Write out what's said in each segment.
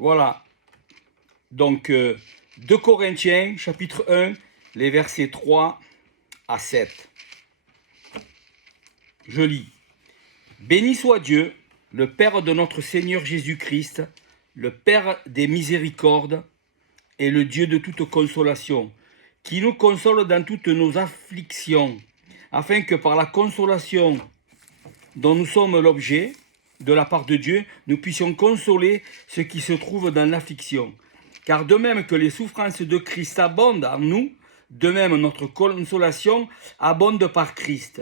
Voilà. Donc, 2 Corinthiens, chapitre 1, les versets 3 à 7. Je lis. Béni soit Dieu, le Père de notre Seigneur Jésus-Christ, le Père des miséricordes et le Dieu de toute consolation, qui nous console dans toutes nos afflictions, afin que par la consolation dont nous sommes l'objet, de la part de Dieu, nous puissions consoler ceux qui se trouvent dans l'affliction. Car de même que les souffrances de Christ abondent en nous, de même notre consolation abonde par Christ.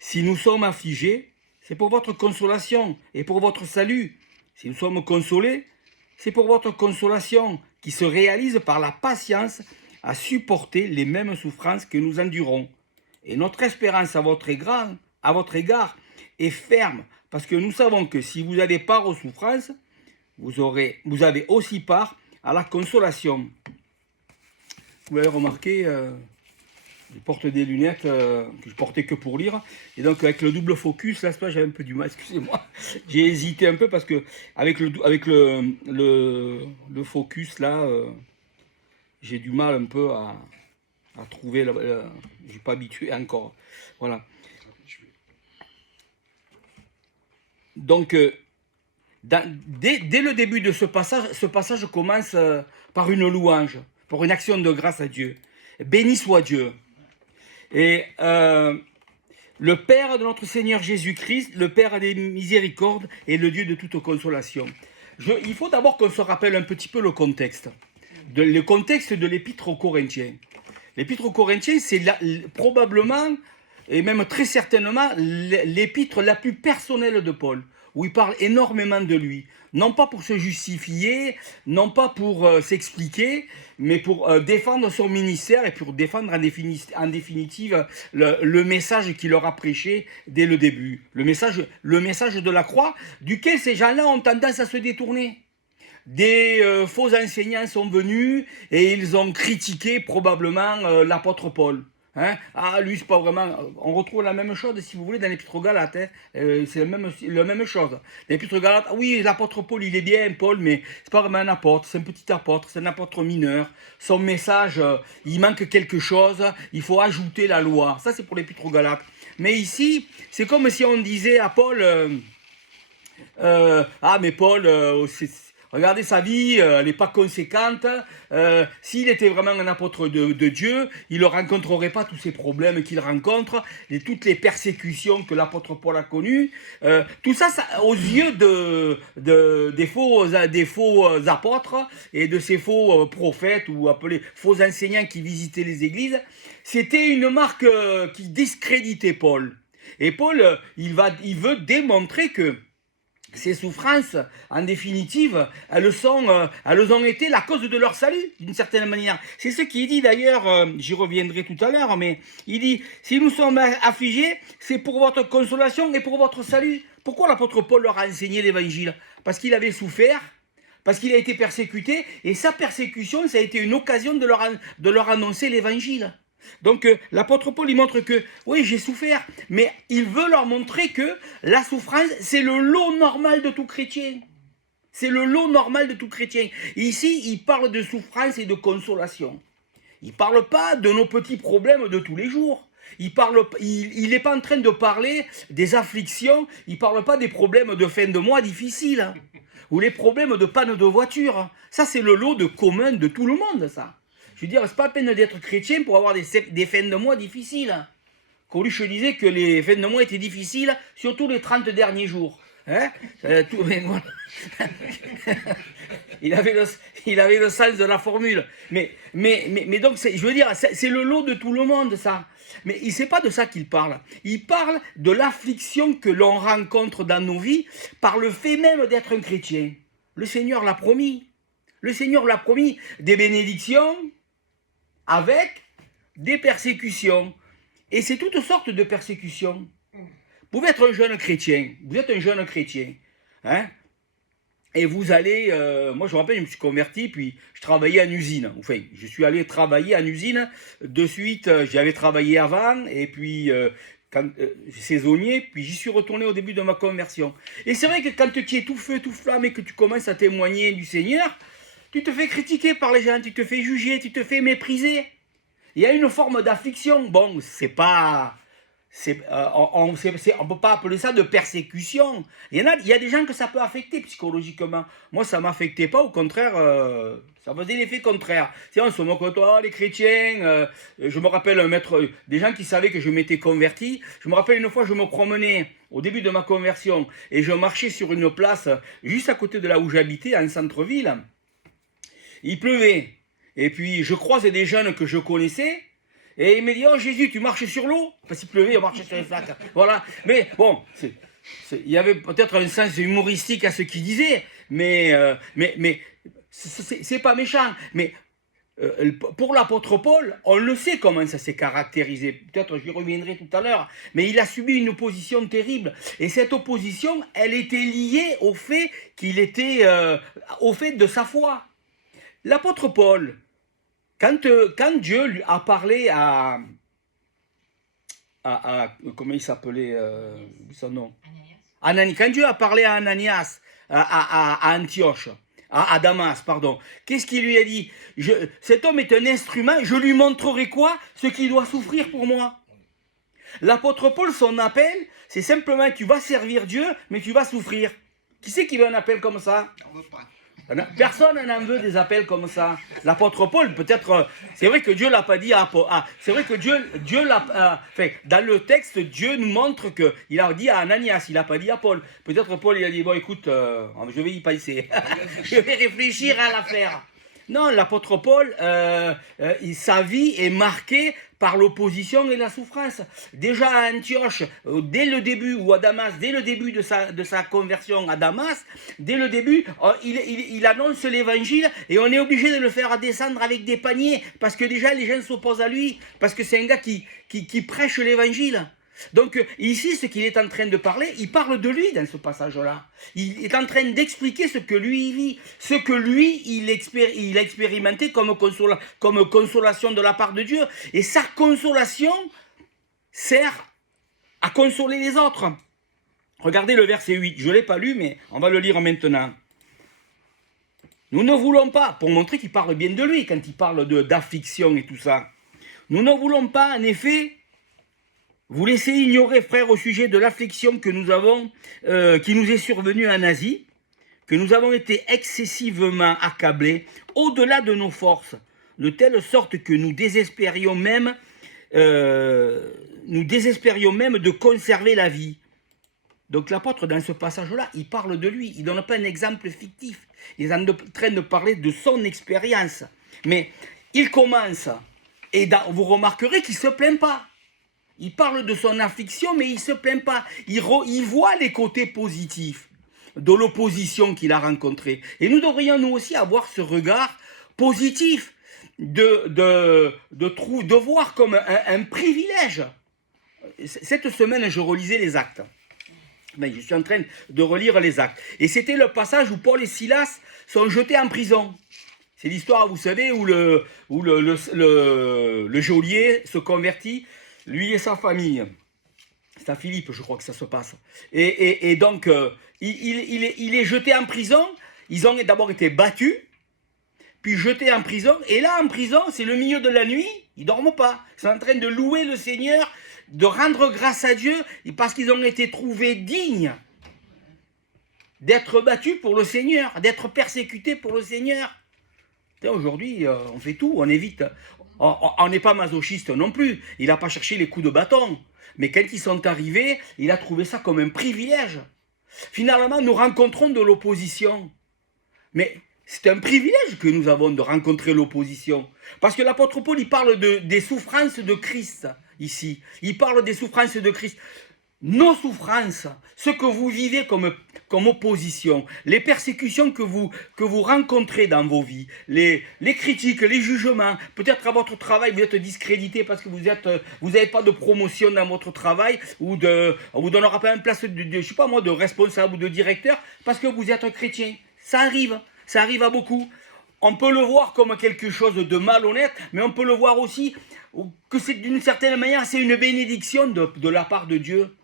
Si nous sommes affligés, c'est pour votre consolation et pour votre salut. Si nous sommes consolés, c'est pour votre consolation qui se réalise par la patience à supporter les mêmes souffrances que nous endurons. Et notre espérance à votre égard est ferme, parce que nous savons que si vous avez part aux souffrances, vous avez aussi part à la consolation. Vous avez remarqué, je porte des lunettes que je portais que pour lire, et donc avec le double focus, là, j'avais un peu du mal, excusez-moi. J'ai hésité un peu parce que avec le focus, là, j'ai du mal un peu à trouver, je ne suis pas habitué encore. Voilà. Donc, dès le début de ce passage commence par une louange, pour une action de grâce à Dieu. Béni soit Dieu. Et le Père de notre Seigneur Jésus-Christ, le Père des miséricordes et le Dieu de toute consolation. Il faut d'abord qu'on se rappelle un petit peu le contexte. Le contexte de l'Épître aux Corinthiens. L'Épître aux Corinthiens, c'est probablement, et même très certainement, l'épître la plus personnelle de Paul, où il parle énormément de lui. Non pas pour se justifier, non pas pour s'expliquer, mais pour défendre son ministère et pour défendre en définitive le message qu'il leur a prêché dès le début. Le message de la croix, duquel ces gens-là ont tendance à se détourner. Des faux enseignants sont venus et ils ont critiqué probablement l'apôtre Paul. Hein? Ah, lui, c'est pas vraiment. On retrouve la même chose, si vous voulez, dans l'Épître aux Galates. Hein? C'est la même chose. Dans l'Épître aux Galates, oui, l'apôtre Paul, il est bien, Paul, mais c'est pas vraiment un apôtre, c'est un petit apôtre, c'est un apôtre mineur. Son message, il manque quelque chose, il faut ajouter la loi. Ça, c'est pour l'Épître aux Galates. Mais ici, c'est comme si on disait à Paul ah, mais Paul, regardez sa vie, elle n'est pas conséquente. S'il était vraiment un apôtre de Dieu, il ne rencontrerait pas tous ces problèmes qu'il rencontre, et toutes les persécutions que l'apôtre Paul a connues. Tout ça, aux yeux des faux apôtres et de ces faux prophètes ou appelés faux enseignants qui visitaient les églises, c'était une marque qui discréditait Paul. Et Paul, il veut démontrer que ces souffrances, en définitive, elles ont été la cause de leur salut, d'une certaine manière. C'est ce qu'il dit d'ailleurs, j'y reviendrai tout à l'heure, mais il dit, si nous sommes affligés, c'est pour votre consolation et pour votre salut. Pourquoi l'apôtre Paul leur a enseigné l'évangile? Parce qu'il avait souffert, parce qu'il a été persécuté, et sa persécution, ça a été une occasion de leur annoncer l'évangile. Donc l'apôtre Paul, il montre que, oui, j'ai souffert, mais il veut leur montrer que la souffrance, c'est le lot normal de tout chrétien. C'est le lot normal de tout chrétien. Et ici, il parle de souffrance et de consolation. Il ne parle pas de nos petits problèmes de tous les jours. Il n'est pas en train de parler des afflictions, il ne parle pas des problèmes de fin de mois difficiles, ou les problèmes de panne de voiture. Ça, c'est le lot commun de tout le monde, ça. Je veux dire, c'est pas la peine d'être chrétien pour avoir des fins de mois difficiles. Coluche disait que les fins de mois étaient difficiles, surtout les 30 derniers jours. Hein voilà. il avait le sens de la formule. Mais donc, je veux dire, c'est le lot de tout le monde, ça. Mais c'est pas de ça qu'il parle. Il parle de l'affliction que l'on rencontre dans nos vies par le fait même d'être un chrétien. Le Seigneur l'a promis. Le Seigneur l'a promis des bénédictions, avec des persécutions. Et c'est toutes sortes de persécutions. Vous pouvez être un jeune chrétien, vous êtes un jeune chrétien, hein, et vous allez, moi je me rappelle, je me suis converti, puis je travaillais en usine. Enfin, je suis allé travailler en usine, de suite, j'avais travaillé avant, et puis saisonnier, puis j'y suis retourné au début de ma conversion. Et c'est vrai que quand tu es tout feu, tout flamme et que tu commences à témoigner du Seigneur, tu te fais critiquer par les gens, tu te fais juger, tu te fais mépriser. Il y a une forme d'affliction. Bon, c'est pas... on ne peut pas appeler ça de persécution. Il y a des gens que ça peut affecter psychologiquement. Moi, ça ne m'affectait pas, au contraire, ça faisait l'effet contraire. Si on se moque de toi, les chrétiens, je me rappelle des gens qui savaient que je m'étais converti. Je me rappelle une fois, je me promenais au début de ma conversion et je marchais sur une place juste à côté de là où j'habitais, en centre-ville. Il pleuvait. Et puis, je croisais des jeunes que je connaissais. Et il me dit, oh Jésus, tu marches sur l'eau? Parce qu'il pleuvait, on marchait sur les flaques. Voilà. Mais bon, il y avait peut-être un sens humoristique à ce qu'il disait, mais c'est pas méchant. Mais pour l'apôtre Paul, on le sait comment ça s'est caractérisé. Peut-être j'y reviendrai tout à l'heure. Mais il a subi une opposition terrible. Et cette opposition, elle était liée au fait au fait de sa foi. L'apôtre Paul, quand Dieu lui a parlé à comment il s'appelait son nom, Ananias. Quand Dieu a parlé à Ananias, à Antioche, à Damas, pardon, qu'est-ce qu'il lui a dit? Cet homme est un instrument, je lui montrerai quoi? Ce qu'il doit souffrir pour moi. L'apôtre Paul, son appel, c'est simplement tu vas servir Dieu, mais tu vas souffrir. Qui c'est qui veut un appel comme ça? On veut pas. Personne n'en veut des appels comme ça. L'apôtre Paul, peut-être, c'est vrai que Dieu ne l'a pas dit à Paul. C'est vrai que Dieu l'a. Dans le texte, Dieu nous montre qu'il a dit à Ananias, il n'a pas dit à Paul. Peut-être Paul, il a dit, bon, écoute, je vais y passer. Je vais réfléchir à l'affaire. Non, l'apôtre Paul, sa vie est marquée par l'opposition et la souffrance. Déjà à Antioche, dès le début, ou à Damas, dès le début de sa conversion à Damas, dès le début, il annonce l'évangile et on est obligé de le faire descendre avec des paniers parce que déjà les gens s'opposent à lui, parce que c'est un gars qui prêche l'évangile. Donc ici, ce qu'il est en train de parler, il parle de lui dans ce passage-là. Il est en train d'expliquer ce que lui il vit, ce que lui il a expérimenté comme consolation de la part de Dieu. Et sa consolation sert à consoler les autres. Regardez le verset 8, je ne l'ai pas lu, mais on va le lire maintenant. Nous ne voulons pas, pour montrer qu'il parle bien de lui, quand il parle d'affliction et tout ça, nous ne voulons pas, en effet, vous laissez ignorer, frères, au sujet de l'affliction que nous avons, qui nous est survenue en Asie, que nous avons été excessivement accablés, au-delà de nos forces, de telle sorte que nous désespérions même de conserver la vie. Donc l'apôtre, dans ce passage-là, il parle de lui, il ne donne pas un exemple fictif, il est en train de parler de son expérience. Mais il commence, et vous remarquerez qu'il ne se plaint pas. Il parle de son affliction, mais il ne se plaint pas. Il voit les côtés positifs de l'opposition qu'il a rencontrée. Et nous devrions nous aussi avoir ce regard positif de voir comme un privilège. Cette semaine, je relisais les Actes. Mais je suis en train de relire les Actes. Et c'était le passage où Paul et Silas sont jetés en prison. C'est l'histoire, vous savez, où le geôlier se convertit, lui et sa famille. C'est à Philippe, je crois que ça se passe. Et donc, il est jeté en prison. Ils ont d'abord été battus, puis jetés en prison. Et là, en prison, c'est le milieu de la nuit. Ils ne dorment pas. Ils sont en train de louer le Seigneur, de rendre grâce à Dieu, parce qu'ils ont été trouvés dignes d'être battus pour le Seigneur, d'être persécutés pour le Seigneur. Aujourd'hui, on fait tout, on évite. On n'est pas masochiste non plus. Il n'a pas cherché les coups de bâton. Mais quand ils sont arrivés, il a trouvé ça comme un privilège. Finalement, nous rencontrons de l'opposition. Mais c'est un privilège que nous avons de rencontrer l'opposition. Parce que l'apôtre Paul, il parle des souffrances de Christ ici. Il parle des souffrances de Christ. Nos souffrances, ce que vous vivez comme opposition, les persécutions que vous rencontrez dans vos vies, les critiques, les jugements, peut-être à votre travail vous êtes discrédité parce que vous n'avez pas de promotion dans votre travail ou on vous donnera pas une place je sais pas moi, de responsable ou de directeur parce que vous êtes un chrétien. Ça arrive à beaucoup. on peut le voir comme quelque chose de malhonnête, mais on peut le voir aussi que c'est d'une certaine manière, c'est une bénédiction de la part de Dieu.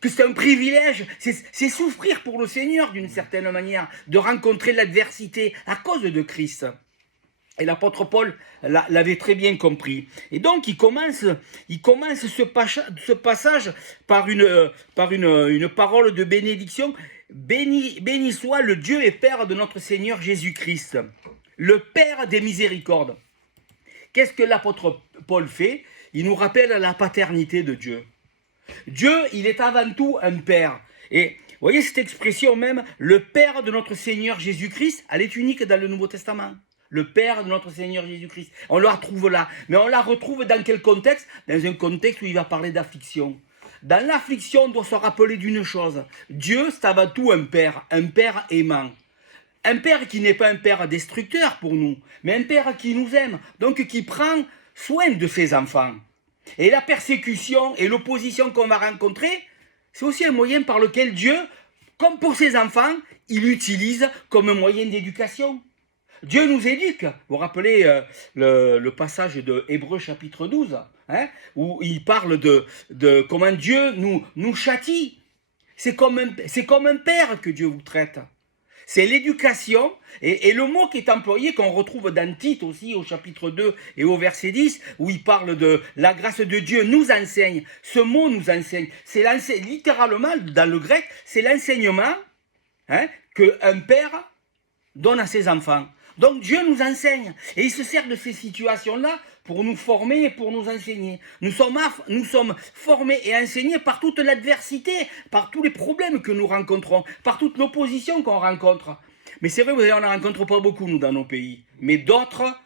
Que c'est un privilège, c'est souffrir pour le Seigneur d'une certaine manière, de rencontrer l'adversité à cause de Christ. Et l'apôtre Paul l'avait très bien compris. Et donc il commence ce passage par une parole de bénédiction. Béni soit le Dieu et Père de notre Seigneur Jésus-Christ, le Père des miséricordes. Qu'est-ce que l'apôtre Paul fait? Il nous rappelle la paternité de Dieu. Dieu, il est avant tout un Père. Et vous voyez cette expression même, le Père de notre Seigneur Jésus-Christ, elle est unique dans le Nouveau Testament. Le Père de notre Seigneur Jésus-Christ. On la retrouve là. Mais on la retrouve dans quel contexte? Dans un contexte où il va parler d'affliction. Dans l'affliction, on doit se rappeler d'une chose. Dieu, c'est avant tout un Père aimant. Un Père qui n'est pas un Père destructeur pour nous, mais un Père qui nous aime, donc qui prend soin de ses enfants. Et la persécution et l'opposition qu'on va rencontrer, c'est aussi un moyen par lequel Dieu, comme pour ses enfants, il l'utilise comme un moyen d'éducation. Dieu nous éduque. Vous vous rappelez le passage de Hébreux chapitre 12, où il parle de comment Dieu nous châtie. C'est comme un père que Dieu vous traite. C'est l'éducation, et le mot qui est employé, qu'on retrouve dans Tite aussi, au chapitre 2 et au verset 10, où il parle de la grâce de Dieu nous enseigne. Ce mot nous enseigne. C'est littéralement, dans le grec, c'est l'enseignement qu'un père donne à ses enfants. Donc Dieu nous enseigne, et il se sert de ces situations-là pour nous former et pour nous enseigner. Nous sommes formés et enseignés par toute l'adversité, par tous les problèmes que nous rencontrons, par toute l'opposition qu'on rencontre. Mais c'est vrai, on n'en rencontre pas beaucoup, nous, dans nos pays. Mais d'autres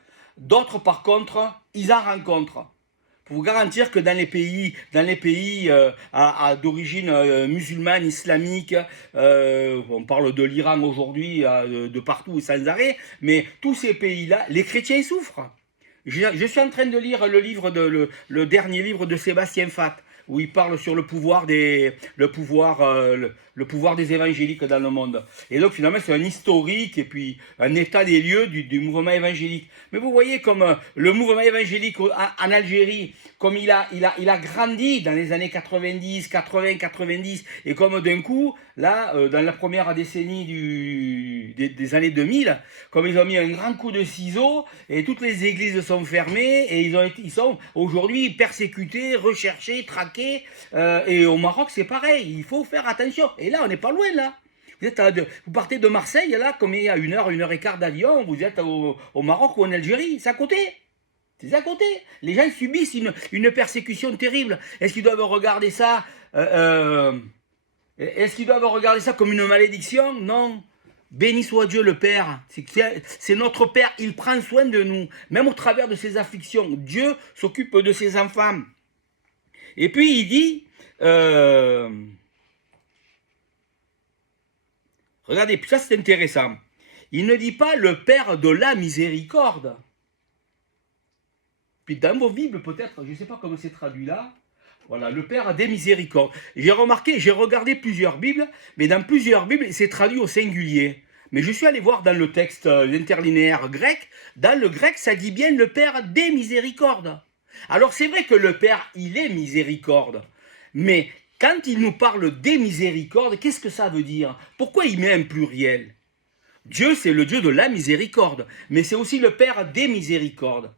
par contre, ils en rencontrent. Pour vous garantir que dans les pays d'origine musulmane, islamique, on parle de l'Iran aujourd'hui, de partout et sans arrêt, mais tous ces pays-là, les chrétiens souffrent. Je suis en train de lire le dernier livre de Sébastien Fath, où il parle sur le pouvoir des évangéliques dans le monde. Et donc finalement c'est un historique et puis un état des lieux du mouvement évangélique. Mais vous voyez comme le mouvement évangélique en Algérie, comme il a grandi dans les années 90, 80, 90, et comme d'un coup, là, dans la première décennie des années 2000, comme ils ont mis un grand coup de ciseau, et toutes les églises sont fermées, et ils sont aujourd'hui persécutés, recherchés, traqués, et au Maroc c'est pareil, il faut faire attention. Et là, on n'est pas loin, là. Vous partez de Marseille, là, comme il y a 1 heure et quart d'avion, vous êtes au Maroc ou en Algérie, c'est à côté. C'est à côté. Les gens subissent une persécution terrible. Est-ce qu'ils doivent regarder ça Est-ce qu'ils doivent regarder ça comme une malédiction? Non. Béni soit Dieu le Père. C'est notre Père. Il prend soin de nous. Même au travers de ses afflictions. Dieu s'occupe de ses enfants. Et puis il dit... regardez, ça c'est intéressant. Il ne dit pas le Père de la miséricorde. Puis dans vos Bibles, peut-être, je ne sais pas comment c'est traduit là, voilà, le Père des miséricordes. J'ai regardé plusieurs Bibles, mais dans plusieurs Bibles, c'est traduit au singulier. Mais je suis allé voir dans le texte, l'interlinéaire grec, dans le grec, ça dit bien le Père des miséricordes. Alors c'est vrai que le Père, il est miséricorde, mais quand il nous parle des miséricordes, qu'est-ce que ça veut dire? Pourquoi il met un pluriel? Dieu, c'est le Dieu de la miséricorde, mais c'est aussi le Père des miséricordes.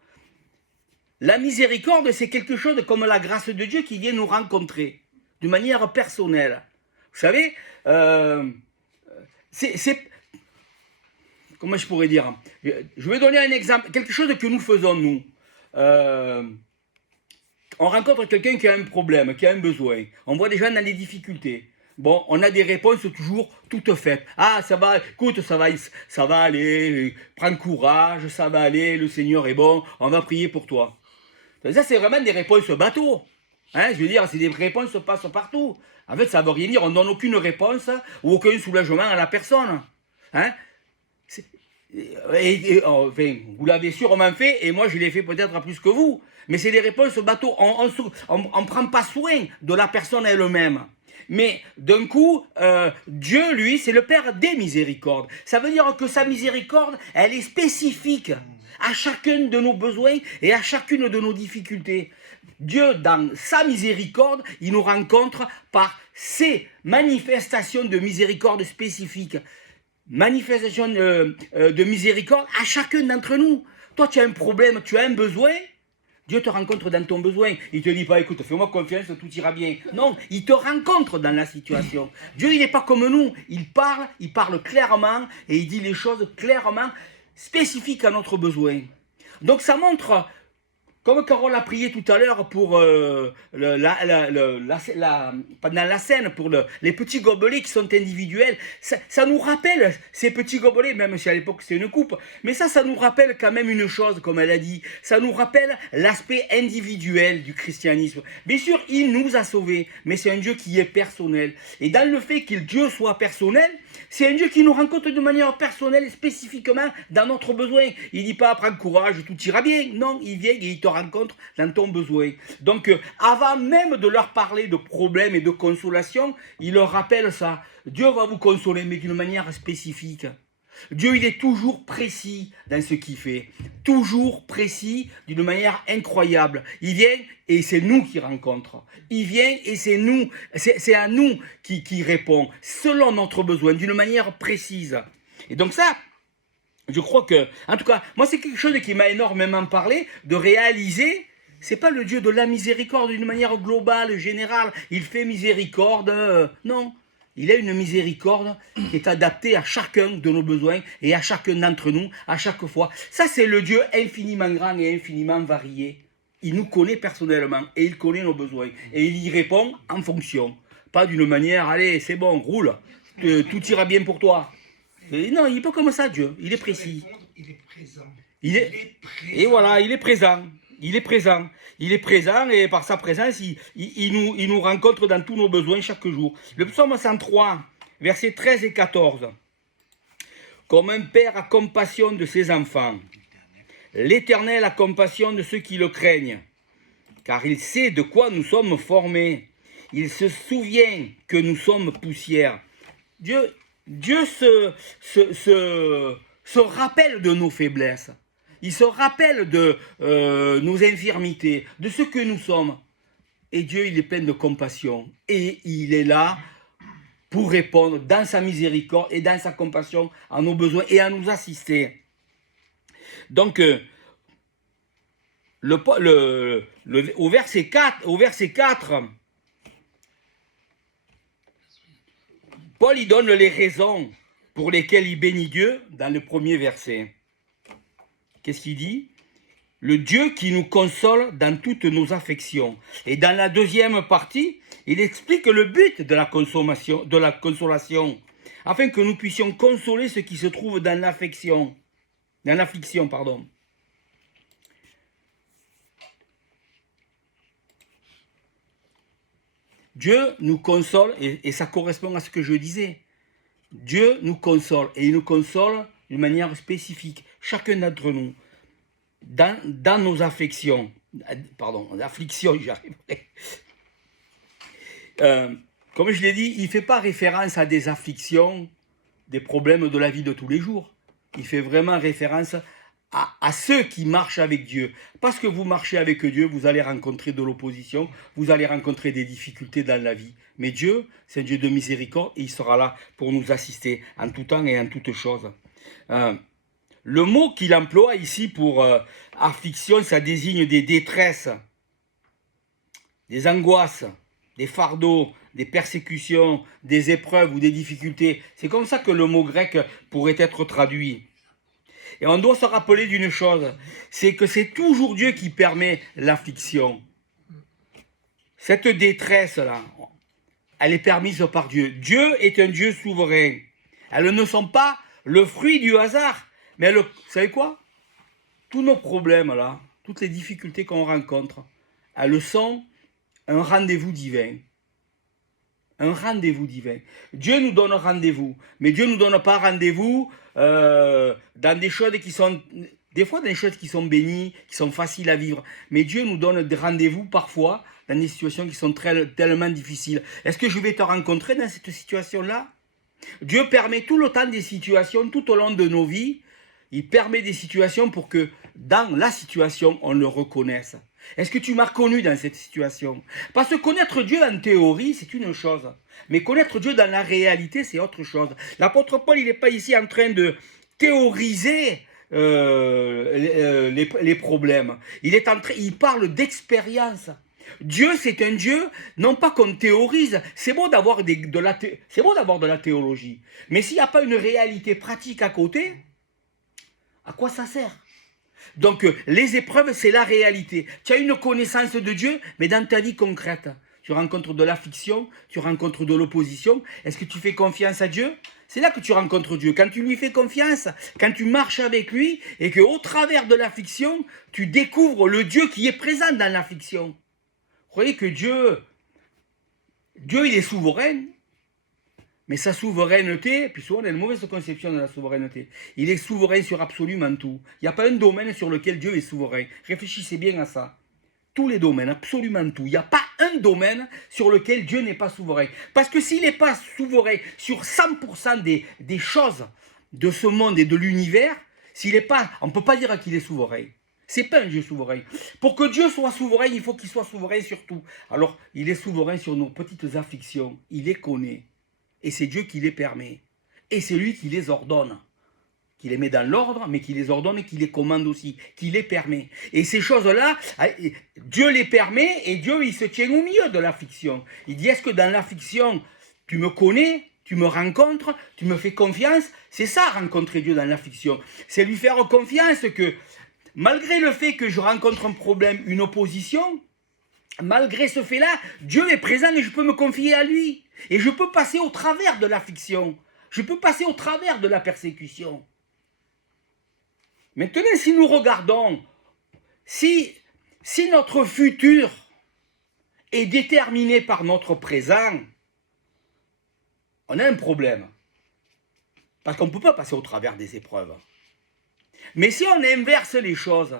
La miséricorde, c'est quelque chose comme la grâce de Dieu qui vient nous rencontrer, d'une manière personnelle. Vous savez, comment je pourrais dire? Je vais donner un exemple, quelque chose que nous faisons, nous. On rencontre quelqu'un qui a un problème, qui a un besoin. On voit des gens dans des difficultés. Bon, on a des réponses toujours toutes faites. Ah, ça va, écoute, ça va aller, prends courage, ça va aller, le Seigneur est bon, on va prier pour toi. Ça, c'est vraiment des réponses bateau. Je veux dire, c'est des réponses qui passent partout. En fait, ça ne veut rien dire, on ne donne aucune réponse ou aucun soulagement à la personne. Enfin, vous l'avez sûrement fait, et moi je l'ai fait peut-être plus que vous. Mais c'est des réponses bateau. On ne prend pas soin de la personne elle-même. Mais d'un coup, Dieu, lui, c'est le Père des miséricordes. Ça veut dire que sa miséricorde, elle est spécifique à chacun de nos besoins et à chacune de nos difficultés. Dieu, dans sa miséricorde, il nous rencontre par ses manifestations de miséricorde spécifiques. Manifestations de miséricorde à chacun d'entre nous. Toi, tu as un problème, tu as un besoin, Dieu te rencontre dans ton besoin. Il ne te dit pas, écoute, fais-moi confiance, tout ira bien. Non, il te rencontre dans la situation. Dieu, il n'est pas comme nous. Il parle clairement et il dit les choses clairement, spécifiques à notre besoin. Donc ça montre, comme Carole a prié tout à l'heure pour pendant la scène, pour les petits gobelets qui sont individuels, ça nous rappelle ces petits gobelets, même si à l'époque c'est une coupe, mais ça nous rappelle quand même une chose, comme elle a dit, ça nous rappelle l'aspect individuel du christianisme. Bien sûr, il nous a sauvés, mais c'est un Dieu qui est personnel. Et dans le fait que Dieu soit personnel, c'est un Dieu qui nous rencontre de manière personnelle, spécifiquement dans notre besoin. Il ne dit pas, prends courage, tout ira bien. Non, il vient et il te rencontre dans ton besoin. Donc, avant même de leur parler de problèmes et de consolation, il leur rappelle ça. Dieu va vous consoler, mais d'une manière spécifique. Dieu, il est toujours précis dans ce qu'il fait. Toujours précis d'une manière incroyable. Il vient et c'est nous qui rencontre. Il vient et c'est nous, c'est à nous qui répond, selon notre besoin, d'une manière précise. Et donc ça, je crois que, en tout cas, moi c'est quelque chose qui m'a énormément parlé, de réaliser, c'est pas le Dieu de la miséricorde d'une manière globale, générale. Il fait miséricorde, non. Il a une miséricorde qui est adaptée à chacun de nos besoins et à chacun d'entre nous, à chaque fois. Ça, c'est le Dieu infiniment grand et infiniment varié. Il nous connaît personnellement et il connaît nos besoins. Et il y répond en fonction. Pas d'une manière, allez, c'est bon, roule, tout ira bien pour toi. Et non, il n'est pas comme ça, Dieu. Il est précis. Il est présent. Il est présent. Et voilà, il est présent. Il est présent. Il est présent et par sa présence, il nous rencontre dans tous nos besoins chaque jour. Le psaume 103, versets 13 et 14. Comme un père a compassion de ses enfants, l'Éternel a compassion de ceux qui le craignent, car il sait de quoi nous sommes formés. Il se souvient que nous sommes poussière. Dieu se rappelle de nos faiblesses. Il se rappelle de nos infirmités, de ce que nous sommes. Et Dieu, il est plein de compassion. Et il est là pour répondre dans sa miséricorde et dans sa compassion à nos besoins et à nous assister. Donc, au verset 4, Paul y donne les raisons pour lesquelles il bénit Dieu dans le premier verset. Qu'est-ce qu'il dit? Le Dieu qui nous console dans toutes nos affections. Et dans la deuxième partie, il explique le but de la consolation, afin que nous puissions consoler ceux qui se trouvent dans l'affliction. Dieu nous console, et ça correspond à ce que je disais. Dieu nous console, et il nous console d'une manière spécifique, chacun d'entre nous, dans nos affections. Afflictions, j'y arriverai. Comme je l'ai dit, il ne fait pas référence à des afflictions, des problèmes de la vie de tous les jours. Il fait vraiment référence à ceux qui marchent avec Dieu. Parce que vous marchez avec Dieu, vous allez rencontrer de l'opposition, vous allez rencontrer des difficultés dans la vie. Mais Dieu, c'est un Dieu de miséricorde et il sera là pour nous assister en tout temps et en toutes choses. Le mot qu'il emploie ici pour affliction, ça désigne des détresses, des angoisses, des fardeaux, des persécutions, des épreuves ou des difficultés. C'est comme ça que le mot grec pourrait être traduit. Et on doit se rappeler d'une chose, c'est que c'est toujours Dieu qui permet l'affliction. Cette détresse-là, elle est permise par Dieu. Dieu est un Dieu souverain. Elles ne sont pas le fruit du hasard. Mais vous savez quoi? Tous nos problèmes là, toutes les difficultés qu'on rencontre, elles sont un rendez-vous divin. Un rendez-vous divin. Dieu nous donne rendez-vous, mais Dieu ne nous donne pas rendez-vous dans des choses qui sont Des fois, des choses qui sont bénies, qui sont faciles à vivre. Mais Dieu nous donne des rendez-vous parfois dans des situations qui sont tellement difficiles. Est-ce que je vais te rencontrer dans cette situation-là? Dieu permet tout le temps des situations, tout au long de nos vies. Il permet des situations pour que dans la situation, on le reconnaisse. Est-ce que tu m'as connu dans cette situation? Parce que connaître Dieu en théorie, c'est une chose. Mais connaître Dieu dans la réalité, c'est autre chose. L'apôtre Paul, il n'est pas ici en train de théoriser les problèmes. Il parle d'expérience. Dieu, c'est un Dieu, non pas qu'on théorise. C'est beau d'avoir de la théologie. Mais s'il n'y a pas une réalité pratique à côté, à quoi ça sert? Donc, les épreuves, c'est la réalité. Tu as une connaissance de Dieu, mais dans ta vie concrète, tu rencontres de l'affliction, tu rencontres de l'opposition. Est-ce que tu fais confiance à Dieu? C'est là que tu rencontres Dieu. Quand tu lui fais confiance, quand tu marches avec lui, et qu'au travers de l'affliction, tu découvres le Dieu qui est présent dans l'affliction. Vous croyez que Dieu, il est souverain? Mais sa souveraineté, puis souvent on a une mauvaise conception de la souveraineté. Il est souverain sur absolument tout. Il n'y a pas un domaine sur lequel Dieu est souverain. Réfléchissez bien à ça. Tous les domaines, absolument tout. Il n'y a pas un domaine sur lequel Dieu n'est pas souverain. Parce que s'il n'est pas souverain sur 100% des choses de ce monde et de l'univers, on ne peut pas dire qu'il est souverain. C'est pas un Dieu souverain. Pour que Dieu soit souverain, il faut qu'il soit souverain sur tout. Alors, il est souverain sur nos petites afflictions. Il les connaît. Et c'est Dieu qui les permet. Et c'est lui qui les ordonne. Qui les met dans l'ordre, mais qui les ordonne et qui les commande aussi. Qui les permet. Et ces choses-là, Dieu les permet et Dieu, il se tient au milieu de l'affliction. Il dit, est-ce que dans l'affliction, tu me connais, tu me rencontres, tu me fais confiance? C'est ça, rencontrer Dieu dans l'affliction. C'est lui faire confiance que, malgré le fait que je rencontre un problème, une opposition, malgré ce fait-là, Dieu est présent et je peux me confier à lui. Et je peux passer au travers de l'affliction. Je peux passer au travers de la persécution. Maintenant, si nous regardons, si notre futur est déterminé par notre présent, on a un problème. Parce qu'on ne peut pas passer au travers des épreuves. Mais si on inverse les choses,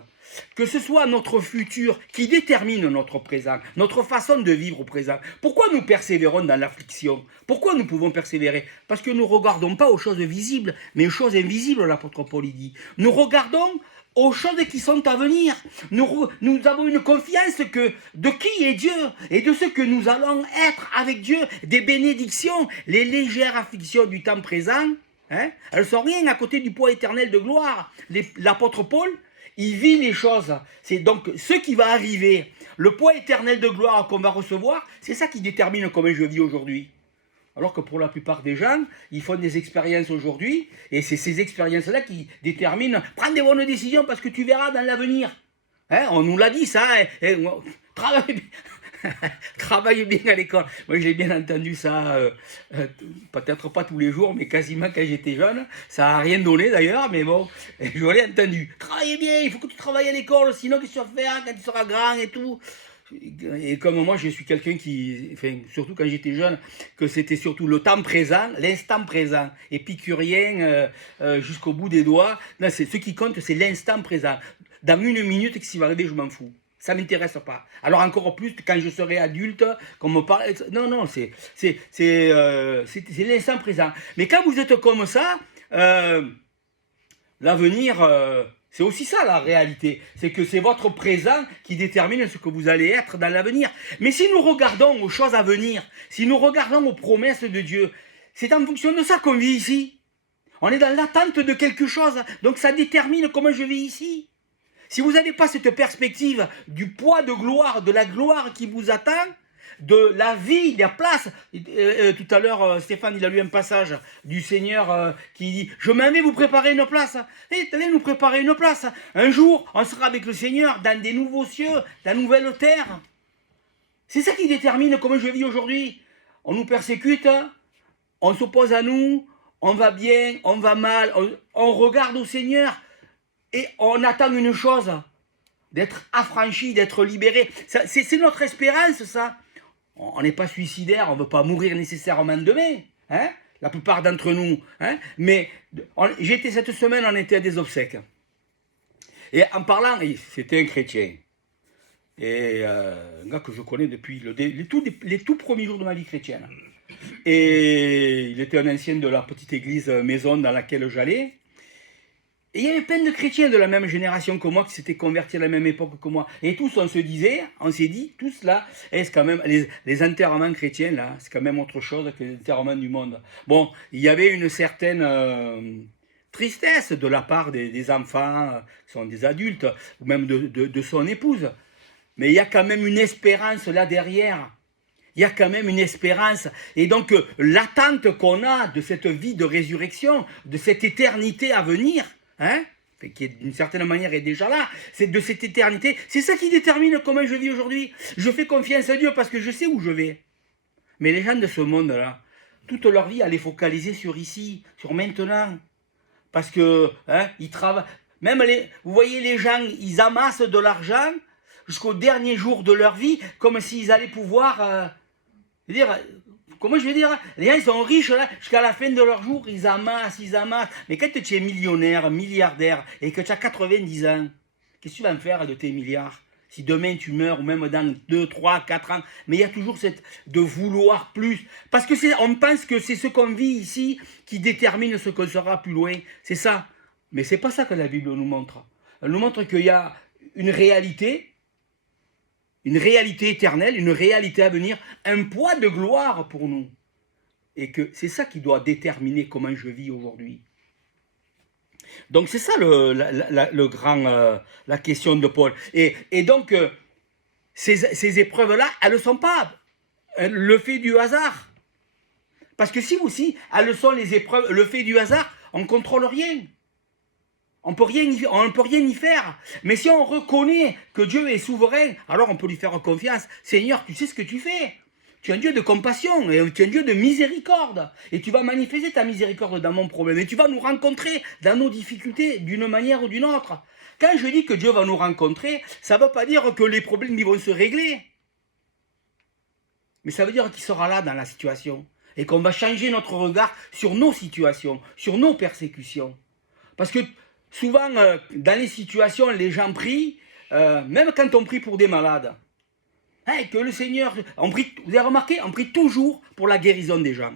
que ce soit notre futur qui détermine notre présent, notre façon de vivre au présent, pourquoi nous persévérons dans l'affliction? Pourquoi nous pouvons persévérer? Parce que nous ne regardons pas aux choses visibles, mais aux choses invisibles, l'apôtre Paul dit. Nous regardons aux choses qui sont à venir. Nous avons une confiance de qui est Dieu et de ce que nous allons être avec Dieu, des bénédictions, les légères afflictions du temps présent. Elles ne sont rien à côté du poids éternel de gloire. L'apôtre Paul, il vit les choses. C'est donc ce qui va arriver, le poids éternel de gloire qu'on va recevoir, c'est ça qui détermine comment je vis aujourd'hui. Alors que pour la plupart des gens, ils font des expériences aujourd'hui, et c'est ces expériences-là qui déterminent, prends des bonnes décisions parce que tu verras dans l'avenir. On nous l'a dit ça, travaille bien à l'école. Moi, j'ai bien entendu ça, peut-être pas tous les jours, mais quasiment quand j'étais jeune. Ça n'a rien donné d'ailleurs, mais bon, je l'ai entendu. Travaille bien, il faut que tu travailles à l'école, sinon qu'est-ce que tu vas faire quand tu seras grand et tout. Et comme moi, je suis quelqu'un qui, enfin, surtout quand j'étais jeune, que c'était surtout le temps présent, l'instant présent, épicurien jusqu'au bout des doigts. Là, ce qui compte, c'est l'instant présent. Dans une minute, qu'est-ce qui va arriver, je m'en fous. Ça ne m'intéresse pas. Alors encore plus quand je serai adulte, qu'on me parle... Non, c'est l'instant présent. Mais quand vous êtes comme ça, l'avenir, c'est aussi ça la réalité. C'est que c'est votre présent qui détermine ce que vous allez être dans l'avenir. Mais si nous regardons aux choses à venir, si nous regardons aux promesses de Dieu, c'est en fonction de ça qu'on vit ici. On est dans l'attente de quelque chose, donc ça détermine comment je vis ici. Si vous n'avez pas cette perspective du poids de gloire, de la gloire qui vous attend, de la vie, de la place. Tout à l'heure, Stéphane, il a lu un passage du Seigneur qui dit « Je m'en vais vous préparer une place. » Allez nous préparer une place. Un jour, on sera avec le Seigneur dans des nouveaux cieux, dans la nouvelle terre. C'est ça qui détermine comment je vis aujourd'hui. On nous persécute, on s'oppose à nous, on va bien, on va mal, on regarde au Seigneur. Et on attend une chose, d'être affranchi, d'être libéré. C'est notre espérance, ça. On n'est pas suicidaire, on ne veut pas mourir nécessairement demain. La plupart d'entre nous. Mais cette semaine, on était à des obsèques. Et en parlant, c'était un chrétien. Et un gars que je connais depuis les tout premiers jours de ma vie chrétienne. Et il était un ancien de la petite église maison dans laquelle j'allais. Et il y avait plein de chrétiens de la même génération que moi qui s'étaient convertis à la même époque que moi. Et tous, on s'est dit, tous là, c'est quand même, les enterrements chrétiens, là, c'est quand même autre chose que les enterrements du monde. Bon, il y avait une certaine tristesse de la part des enfants, qui sont des adultes, ou même de son épouse. Mais il y a quand même une espérance là derrière. Il y a quand même une espérance. Et donc, l'attente qu'on a de cette vie de résurrection, de cette éternité à venir, hein, qui d'une certaine manière est déjà là, c'est de cette éternité, c'est ça qui détermine comment je vis aujourd'hui. Je fais confiance à Dieu parce que je sais où je vais. Mais les gens de ce monde-là, toute leur vie, elle est focalisée sur ici, sur maintenant. Parce que, hein, ils travaillent. Même vous voyez les gens, ils amassent de l'argent jusqu'au dernier jour de leur vie, comme s'ils allaient pouvoir... comment je vais dire, les gens ils sont riches là, jusqu'à la fin de leur jour, ils amassent. Mais quand tu es millionnaire, milliardaire, et que tu as 90 ans, qu'est-ce que tu vas me faire de tes milliards? Si demain tu meurs, ou même dans 2, 3, 4 ans, mais il y a toujours cette de vouloir plus. Parce que on pense que c'est ce qu'on vit ici qui détermine ce qu'on sera plus loin. C'est ça. Mais c'est pas ça que la Bible nous montre. Elle nous montre qu'il y a une réalité éternelle, une réalité à venir, un poids de gloire pour nous. Et que c'est ça qui doit déterminer comment je vis aujourd'hui. Donc c'est ça la question de Paul. Et donc, ces épreuves-là, elles ne sont pas le fait du hasard. Parce que si aussi, elles sont les épreuves, le fait du hasard, on ne contrôle rien. On ne peut rien y faire. Mais si on reconnaît que Dieu est souverain, alors on peut lui faire confiance. Seigneur, tu sais ce que tu fais. Tu es un Dieu de compassion, et tu es un Dieu de miséricorde. Et tu vas manifester ta miséricorde dans mon problème. Et tu vas nous rencontrer dans nos difficultés d'une manière ou d'une autre. Quand je dis que Dieu va nous rencontrer, ça ne veut pas dire que les problèmes ils vont se régler. Mais ça veut dire qu'il sera là dans la situation. Et qu'on va changer notre regard sur nos situations, sur nos persécutions. Parce que souvent, dans les situations, les gens prient, même quand on prie pour des malades. Hey, que le Seigneur, vous avez remarqué, on prie toujours pour la guérison des gens.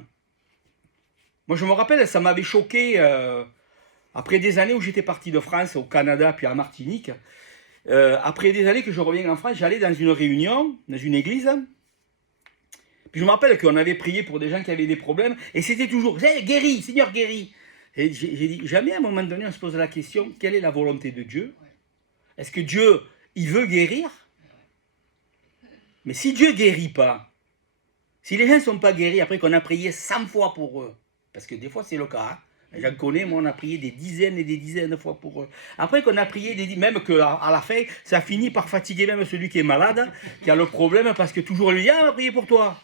Moi, je me rappelle, ça m'avait choqué, après des années où j'étais parti de France, au Canada, puis à Martinique. Après des années que je reviens en France, j'allais dans une réunion, dans une église. Puis je me rappelle qu'on avait prié pour des gens qui avaient des problèmes, et c'était toujours, hey, guéris, Seigneur, guéris. Et j'ai dit, jamais à un moment donné, on se pose la question, quelle est la volonté de Dieu? Est-ce que Dieu, il veut guérir? Mais si Dieu ne guérit pas, si les gens ne sont pas guéris après qu'on a prié 100 fois pour eux, parce que des fois c'est le cas, hein, j'en connais, moi on a prié des dizaines et des dizaines de fois pour eux, après qu'on a prié, même qu'à la fin, ça finit par fatiguer même celui qui est malade, qui a le problème, parce que toujours lui dit, ah, on va prier pour toi.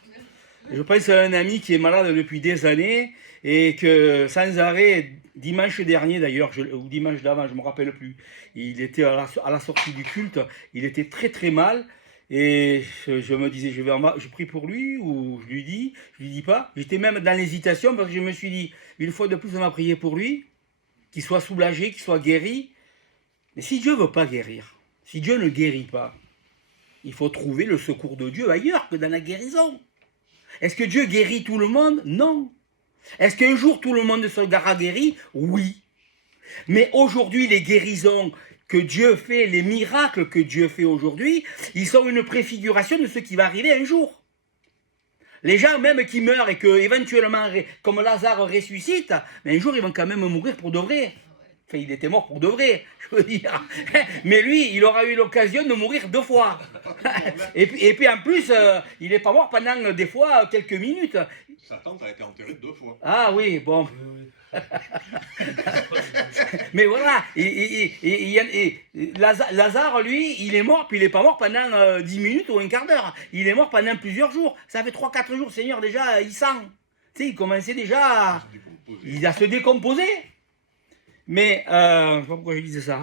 Je pense à un ami qui est malade depuis des années, et que sans arrêt, dimanche dernier d'ailleurs, ou dimanche d'avant, je ne me rappelle plus, il était à la sortie du culte, il était très très mal, et je me disais, je prie pour lui, ou je lui dis pas. J'étais même dans l'hésitation, parce que je me suis dit, une fois de plus on va prier pour lui, qu'il soit soulagé, qu'il soit guéri. Mais si Dieu ne veut pas guérir, si Dieu ne guérit pas, il faut trouver le secours de Dieu ailleurs que dans la guérison. Est-ce que Dieu guérit tout le monde? Non. Est-ce qu'un jour tout le monde sera guéri? Oui. Mais aujourd'hui, les guérisons que Dieu fait, les miracles que Dieu fait aujourd'hui, ils sont une préfiguration de ce qui va arriver un jour. Les gens même qui meurent et que éventuellement, comme Lazare ressuscite, mais un jour ils vont quand même mourir pour de vrai. Enfin, il était mort pour de vrai, je veux dire. Mais lui, il aura eu l'occasion de mourir 2 fois. Et puis en plus, il n'est pas mort pendant des fois quelques minutes. Sa tante a été enterrée 2 fois. Ah oui, bon. Mais voilà, Lazare, lui, il est mort, puis il n'est pas mort pendant 10 minutes ou un quart d'heure. Il est mort pendant plusieurs jours. Ça fait 3-4 jours, Seigneur, déjà, il sent. Tu sais, il commençait déjà à se décomposer. Mais, je sais pas pourquoi je disais ça.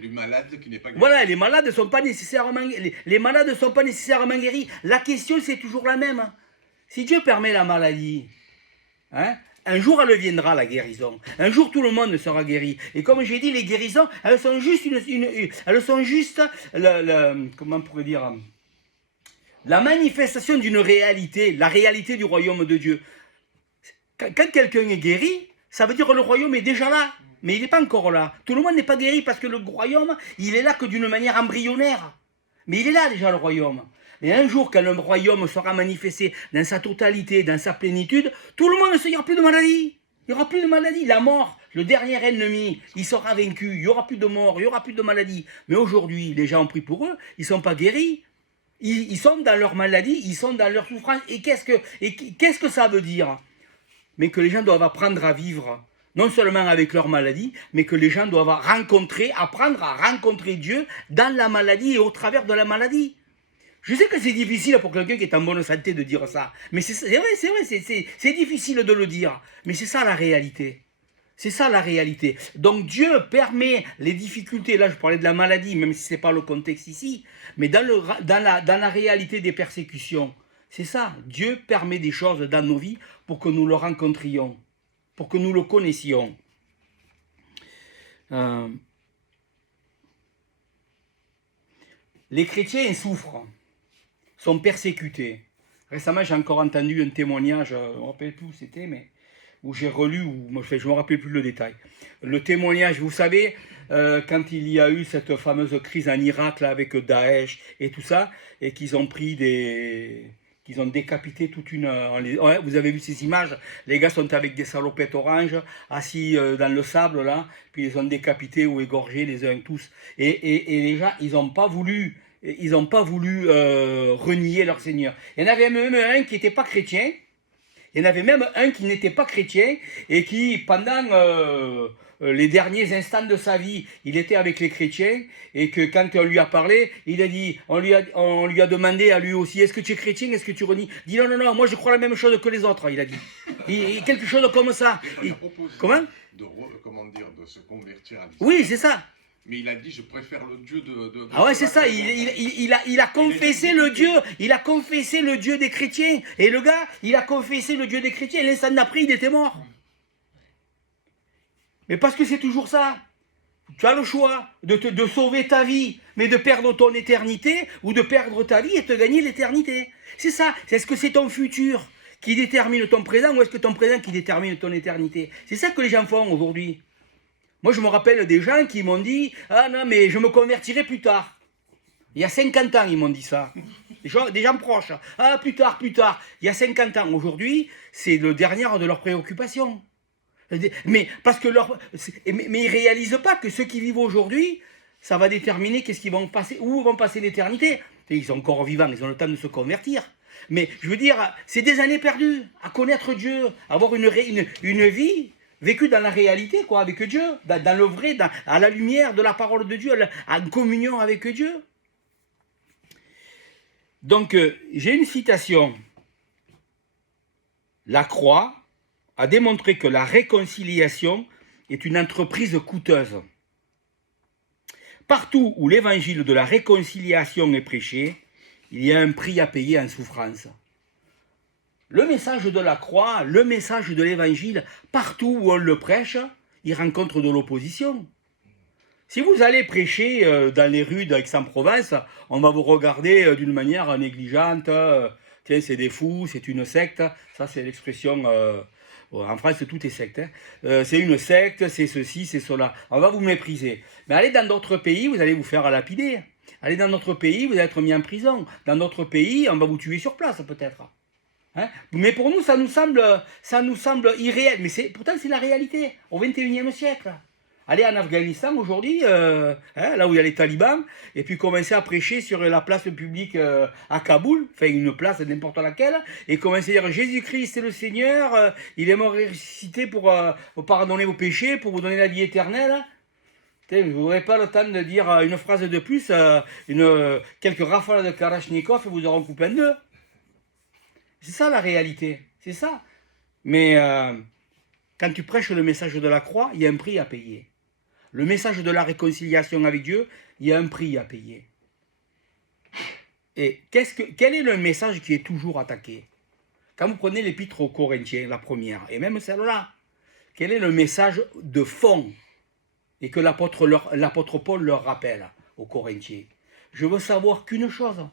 Les malades qui n'est pas guéri. Voilà, les malades ne sont pas nécessairement, les malades ne sont pas nécessairement guéris. La question, c'est toujours la même. Si Dieu permet la maladie, hein, Un jour, elle viendra, la guérison. Un jour, tout le monde sera guéri. Et comme j'ai dit, les guérisons, elles sont juste, comment on pourrait dire, la manifestation d'une réalité, la réalité du royaume de Dieu. Quand quelqu'un est guéri, ça veut dire que le royaume est déjà là. Mais il n'est pas encore là. Tout le monde n'est pas guéri parce que le royaume, il est là que d'une manière embryonnaire. Mais il est là déjà, le royaume. Et un jour, quand le royaume sera manifesté dans sa totalité, dans sa plénitude, tout le monde, il n'y aura plus de maladie. Il n'y aura plus de maladie. La mort, le dernier ennemi, il sera vaincu. Il n'y aura plus de mort, il n'y aura plus de maladie. Mais aujourd'hui, les gens ont pris pour eux, ils ne sont pas guéris. Ils sont dans leur maladie, ils sont dans leur souffrance. Et qu'est-ce que ça veut dire? Mais que les gens doivent apprendre à vivre, non seulement avec leur maladie, mais que les gens doivent apprendre à rencontrer Dieu dans la maladie et au travers de la maladie. Je sais que c'est difficile pour quelqu'un qui est en bonne santé de dire ça, mais c'est vrai, c'est difficile de le dire, mais c'est ça la réalité. C'est ça la réalité. Donc Dieu permet les difficultés, là je parlais de la maladie, même si ce n'est pas le contexte ici, mais dans la réalité des persécutions, c'est ça. Dieu permet des choses dans nos vies pour que nous le rencontrions, pour que nous le connaissions. Les chrétiens souffrent, sont persécutés. Récemment, j'ai encore entendu un témoignage, je ne me rappelle plus où c'était, mais où j'ai relu, je ne me rappelle plus le détail. Le témoignage, vous savez, quand il y a eu cette fameuse crise en Irak là, avec Daesh et tout ça, et qu'ils ont pris qu'ils ont décapité toute une... Ouais, vous avez vu ces images, les gars sont avec des salopettes oranges, assis dans le sable là, puis ils ont décapité ou égorgé les uns tous. Et les gens, ils n'ont pas voulu renier leur Seigneur. Il y en avait même un qui n'était pas chrétien. Il y en avait même un qui n'était pas chrétien et qui, pendant les derniers instants de sa vie, il était avec les chrétiens et que quand on lui a parlé, il a dit, on lui a demandé à lui aussi, est-ce que tu es chrétien, est-ce que tu renies? Il dit non, moi je crois la même chose que les autres, il a dit. Quelque chose comme ça. Comment de se convertir à l'islam. Oui, c'est ça. Mais il a dit, je préfère le Dieu de ah ouais, c'est ça, il a confessé le Dieu, il a confessé le Dieu des chrétiens. Et le gars, il a confessé le Dieu des chrétiens, et l'instant d'après, il était mort. Mais parce que c'est toujours ça. Tu as le choix de sauver ta vie, mais de perdre ton éternité, ou de perdre ta vie et de gagner l'éternité. C'est ça, est-ce que c'est ton futur qui détermine ton présent, ou est-ce que ton présent qui détermine ton éternité? C'est ça que les gens font aujourd'hui. Moi, je me rappelle des gens qui m'ont dit « Ah non, mais je me convertirai plus tard. » Il y a 50 ans, ils m'ont dit ça. Des gens proches. « Ah, plus tard. » Il y a 50 ans. Aujourd'hui, c'est le dernier de leurs préoccupations. Mais parce que mais ils ne réalisent pas que ceux qui vivent aujourd'hui, ça va déterminer où vont passer l'éternité. Ils sont encore vivants, ils ont le temps de se convertir. Mais je veux dire, c'est des années perdues à connaître Dieu, à avoir une vie vécu dans la réalité, quoi, avec Dieu, dans le vrai, à la lumière de la parole de Dieu, en communion avec Dieu. Donc, j'ai une citation. La croix a démontré que la réconciliation est une entreprise coûteuse. Partout où l'évangile de la réconciliation est prêché, il y a un prix à payer en souffrance. Le message de la croix, le message de l'évangile, partout où on le prêche, il rencontre de l'opposition. Si vous allez prêcher dans les rues d'Aix-en-Provence, on va vous regarder d'une manière négligente. Tiens, c'est des fous, c'est une secte. Ça, c'est l'expression... en France, tout est secte. C'est une secte, c'est ceci, c'est cela. On va vous mépriser. Mais allez dans d'autres pays, vous allez vous faire lapider. Allez dans notre pays, vous allez être mis en prison. Dans notre pays, on va vous tuer sur place, peut-être. Hein? Mais pour nous, ça nous semble irréel. Mais pourtant, c'est la réalité, au XXIe siècle. Allez en Afghanistan aujourd'hui, là où il y a les talibans, et puis commencer à prêcher sur la place publique à Kaboul, enfin une place n'importe laquelle, et commencer à dire Jésus-Christ est le Seigneur, il est mort et ressuscité pour pardonner vos péchés, pour vous donner la vie éternelle. Vous n'aurez pas le temps de dire une phrase de plus, quelques rafales de Kalachnikov et vous auront coupé en deux. C'est ça la réalité, c'est ça. Mais quand tu prêches le message de la croix, il y a un prix à payer. Le message de la réconciliation avec Dieu, il y a un prix à payer. Et quel est le message qui est toujours attaqué? Quand vous prenez l'épître aux Corinthiens, la première, et même celle-là, quel est le message de fond et que l'apôtre Paul leur rappelle aux Corinthiens? Je veux savoir qu'une chose,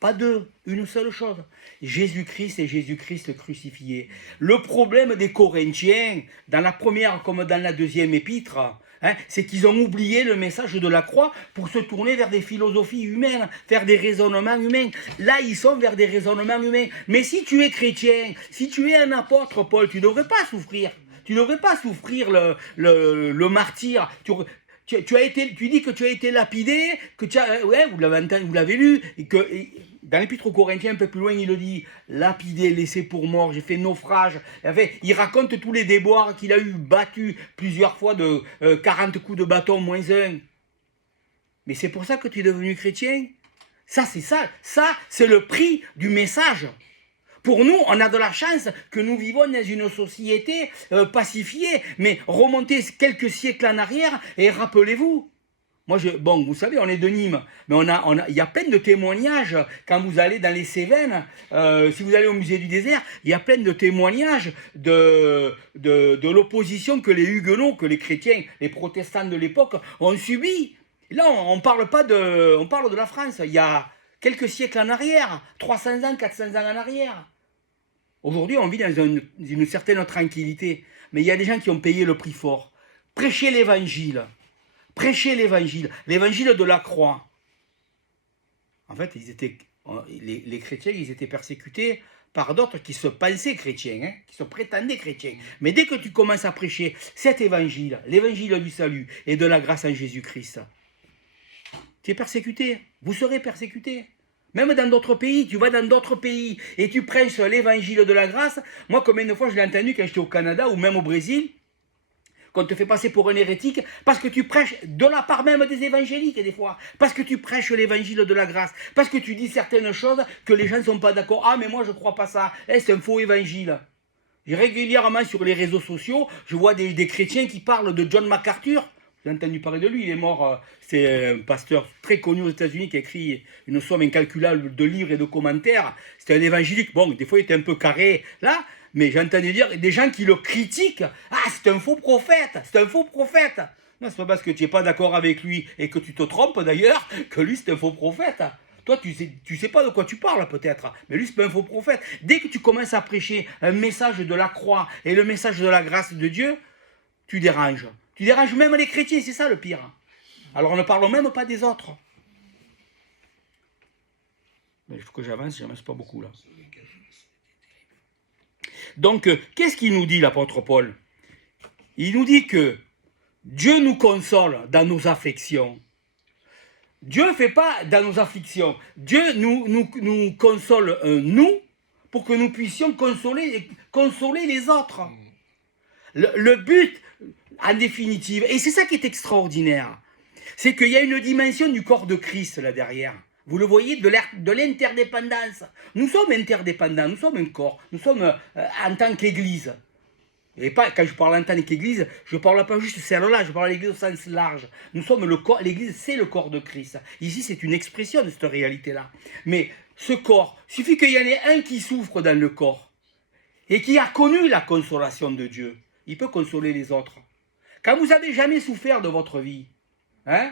pas deux, une seule chose. Jésus-Christ et Jésus-Christ crucifié. Le problème des Corinthiens, dans la première comme dans la deuxième épître, hein, c'est qu'ils ont oublié le message de la croix pour se tourner vers des philosophies humaines, faire des raisonnements humains. Là, ils sont vers des raisonnements humains. Mais si tu es chrétien, si tu es un apôtre, Paul, tu ne devrais pas souffrir. Tu ne devrais pas souffrir le martyre. Tu dis que tu as été lapidé, que tu as, ouais, vous l'avez lu, et que dans l'épître aux Corinthiens, un peu plus loin, il le dit, lapidé, laissé pour mort, j'ai fait naufrage. Enfin, il raconte tous les déboires qu'il a eu, battu plusieurs fois de 40 coups de bâton, moins un. Mais c'est pour ça que tu es devenu chrétien. Ça, c'est le prix du message. Pour nous, on a de la chance que nous vivons dans une société pacifiée, mais remontez quelques siècles en arrière et rappelez-vous. Bon, vous savez, on est de Nîmes, mais il y a plein de témoignages quand vous allez dans les Cévennes, si vous allez au musée du désert, il y a plein de témoignages de l'opposition que les Huguenots, que les chrétiens, les protestants de l'époque ont subi. Là, on parle de la France, il y a quelques siècles en arrière, 300 ans, 400 ans en arrière. Aujourd'hui, on vit dans une certaine tranquillité, mais il y a des gens qui ont payé le prix fort. Prêchez l'évangile de la croix. En fait, les chrétiens, ils étaient persécutés par d'autres qui se pensaient chrétiens, hein, qui se prétendaient chrétiens. Mais dès que tu commences à prêcher cet évangile, l'évangile du salut et de la grâce en Jésus-Christ, tu es persécuté, vous serez persécuté. Même dans d'autres pays, tu vas dans d'autres pays et tu prêches l'évangile de la grâce. Moi, combien de fois je l'ai entendu quand j'étais au Canada ou même au Brésil, qu'on te fait passer pour un hérétique parce que tu prêches de la part même des évangéliques des fois, parce que tu prêches l'évangile de la grâce, parce que tu dis certaines choses que les gens ne sont pas d'accord. Ah, mais moi je ne crois pas ça, c'est un faux évangile. Régulièrement sur les réseaux sociaux, je vois des chrétiens qui parlent de John MacArthur. J'ai entendu parler de lui, il est mort, c'est un pasteur très connu aux États-Unis qui a écrit une somme incalculable de livres et de commentaires. C'était un évangélique, bon, des fois il était un peu carré là, mais j'ai entendu dire des gens qui le critiquent. Ah, c'est un faux prophète, c'est un faux prophète. Non, c'est pas parce que tu n'es pas d'accord avec lui et que tu te trompes d'ailleurs que lui c'est un faux prophète. Toi, tu sais pas de quoi tu parles peut-être, mais lui c'est pas un faux prophète. Dès que tu commences à prêcher un message de la croix et le message de la grâce de Dieu, tu déranges. Tu déranges même les chrétiens, c'est ça le pire. Alors ne parlons même pas des autres. Mais il faut que j'avance pas beaucoup là. Donc, qu'est-ce qu'il nous dit l'apôtre Paul? Il nous dit que Dieu nous console dans nos afflictions. Dieu ne fait pas dans nos afflictions. Dieu nous console, nous, pour que nous puissions consoler les autres. Le but, en définitive, et c'est ça qui est extraordinaire, c'est qu'il y a une dimension du corps de Christ là derrière. Vous le voyez, de l'interdépendance. Nous sommes interdépendants, nous sommes un corps, nous sommes en tant qu'Église. Et pas, quand je parle en tant qu'Église, je ne parle pas juste celle-là, je parle de l'Église au sens large. Nous sommes le corps, l'Église c'est le corps de Christ. Ici c'est une expression de cette réalité-là. Mais ce corps, il suffit qu'il y en ait un qui souffre dans le corps et qui a connu la consolation de Dieu. Il peut consoler les autres. Quand vous n'avez jamais souffert de votre vie, hein,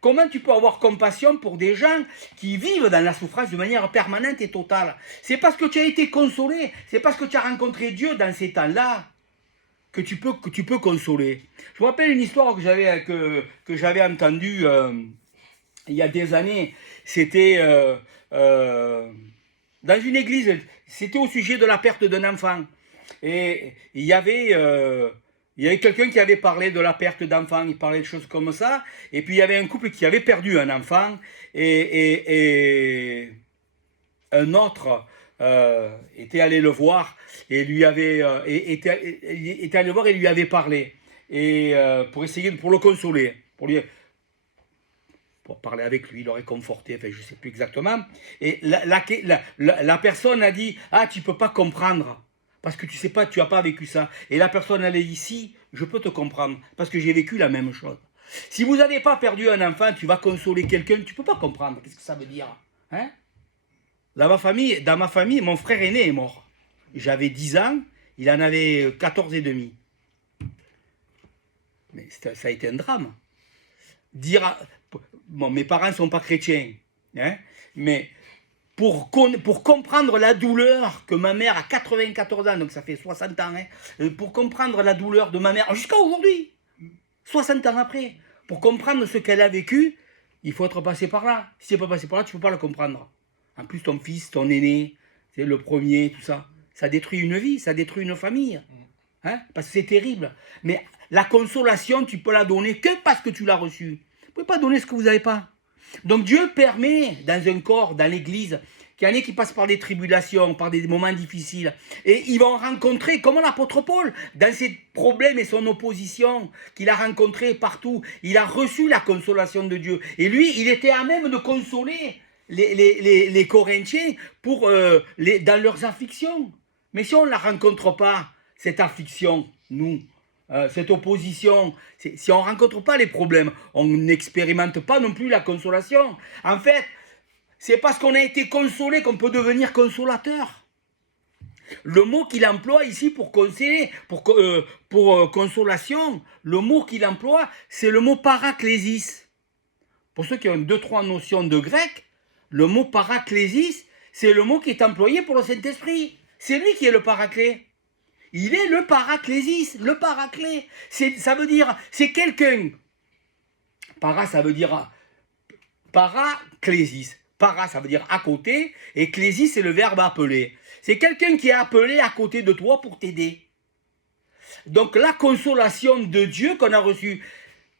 comment tu peux avoir compassion pour des gens qui vivent dans la souffrance de manière permanente et totale? C'est parce que tu as été consolé, c'est parce que tu as rencontré Dieu dans ces temps-là que tu peux consoler. Je me rappelle une histoire que j'avais entendue il y a des années. C'était dans une église, c'était au sujet de la perte d'un enfant. Et il y avait quelqu'un qui avait parlé de la perte d'enfant, il parlait de choses comme ça, et puis il y avait un couple qui avait perdu un enfant, et un autre était allé le voir, et lui avait était allé le voir et lui avait parlé, et pour le consoler, pour parler avec lui, il l'aurait conforté, enfin je ne sais plus exactement, et la personne a dit « Ah, tu ne peux pas comprendre ». Parce que tu sais pas, tu n'as pas vécu ça. Et la personne, elle est ici, je peux te comprendre, parce que j'ai vécu la même chose. Si vous n'avez pas perdu un enfant, tu vas consoler quelqu'un, tu ne peux pas comprendre. Qu'est-ce que ça veut dire, hein? Dans ma famille, mon frère aîné est mort. J'avais 10 ans, il en avait 14 et demi. Mais ça a été un drame. Bon, mes parents ne sont pas chrétiens, hein, mais pour comprendre la douleur que ma mère a 94 ans, donc ça fait 60 ans, hein, pour comprendre la douleur de ma mère, jusqu'à aujourd'hui, 60 ans après, pour comprendre ce qu'elle a vécu, il faut être passé par là. Si tu n'es pas passé par là, tu ne peux pas le comprendre. En plus, ton fils, ton aîné, c'est le premier, tout ça, ça détruit une vie, ça détruit une famille. Hein, parce que c'est terrible. Mais la consolation, tu peux la donner que parce que tu l'as reçue. Vous ne pouvez pas donner ce que vous n'avez pas. Donc Dieu permet dans un corps, dans l'église, qu'il y en ait qui passent par des tribulations, par des moments difficiles. Et ils vont rencontrer, comme l'apôtre Paul, dans ses problèmes et son opposition qu'il a rencontré partout, il a reçu la consolation de Dieu. Et lui, il était à même de consoler les Corinthiens dans leurs afflictions. Mais si on ne la rencontre pas, cette affliction, nous, cette opposition, si on ne rencontre pas les problèmes, on n'expérimente pas non plus la consolation. En fait, c'est parce qu'on a été consolé qu'on peut devenir consolateur. Le mot qu'il emploie ici pour consoler, pour consolation, le mot qu'il emploie, c'est le mot paraklésis. Pour ceux qui ont 2-3 notions de grec, le mot paraklésis, c'est le mot qui est employé pour le Saint-Esprit. C'est lui qui est le paraclet. Il est le paraklésis, le paraclet. Ça veut dire, c'est quelqu'un. Para, ça veut dire paraklésis. Para, ça veut dire à côté, et clésis, c'est le verbe appeler. C'est quelqu'un qui est appelé à côté de toi pour t'aider. Donc la consolation de Dieu qu'on a reçue,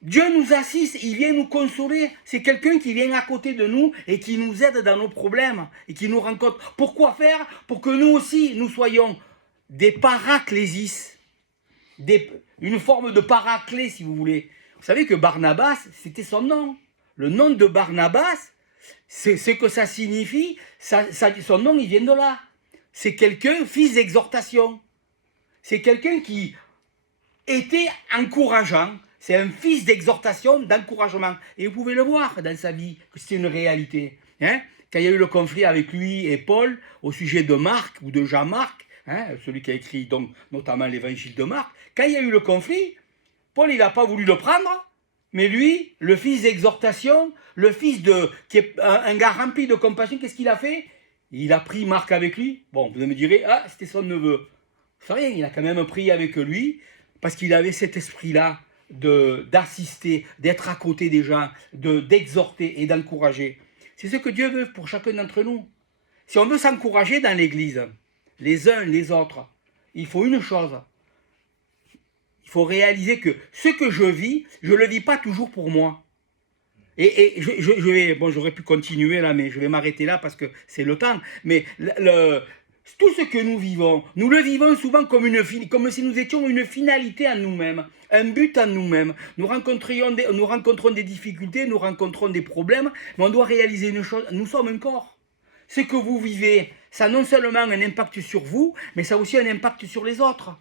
Dieu nous assiste, il vient nous consoler. C'est quelqu'un qui vient à côté de nous et qui nous aide dans nos problèmes et qui nous rencontre. Pourquoi faire? Pour que nous aussi, nous soyons des paraklésis, une forme de paraclet, si vous voulez. Vous savez que Barnabas, c'était son nom. Le nom de Barnabas, c'est ce que ça signifie. Son nom, il vient de là. C'est quelqu'un, fils d'exhortation. C'est quelqu'un qui était encourageant. C'est un fils d'exhortation, d'encouragement. Et vous pouvez le voir dans sa vie, que c'est une réalité. Hein? Quand il y a eu le conflit avec lui et Paul, au sujet de Marc ou de Jean-Marc, hein, celui qui a écrit donc, notamment l'évangile de Marc, quand il y a eu le conflit, Paul il n'a pas voulu le prendre, mais lui, le fils d'exhortation, le fils qui est un gars rempli de compassion, qu'est-ce qu'il a fait? Il a pris Marc avec lui. Bon, vous me direz, ah, c'était son neveu. C'est rien, il a quand même pris avec lui, parce qu'il avait cet esprit-là d'assister, d'être à côté des gens, d'exhorter et d'encourager. C'est ce que Dieu veut pour chacun d'entre nous. Si on veut s'encourager dans l'église, les uns les autres, il faut une chose. Il faut réaliser que ce que je vis, je ne le vis pas toujours pour moi. Et je vais, bon, j'aurais pu continuer là, mais je vais m'arrêter là parce que c'est le temps. Mais tout ce que nous vivons, nous le vivons souvent comme si nous étions une finalité en nous-mêmes, un but en nous-mêmes. Nous rencontrons des difficultés, nous rencontrons des problèmes, mais on doit réaliser une chose, nous sommes un corps. Ce que vous vivez, ça a non seulement un impact sur vous, mais ça a aussi un impact sur les autres.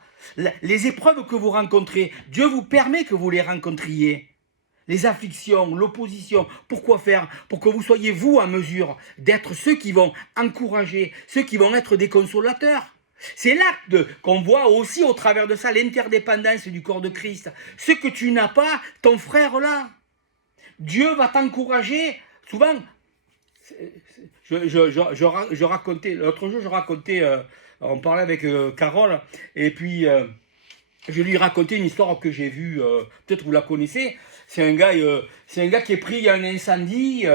Les épreuves que vous rencontrez, Dieu vous permet que vous les rencontriez. Les afflictions, l'opposition, pourquoi faire? Pour que vous soyez vous en mesure d'être ceux qui vont encourager, ceux qui vont être des consolateurs. C'est l'acte qu'on voit aussi au travers de ça, l'interdépendance du corps de Christ. Ce que tu n'as pas, ton frère là. Dieu va t'encourager. Souvent, je racontais, l'autre jour je racontais, on parlait avec Carole, et puis je lui racontais une histoire que j'ai vue, peut-être vous la connaissez. C'est un gars qui est pris à un incendie,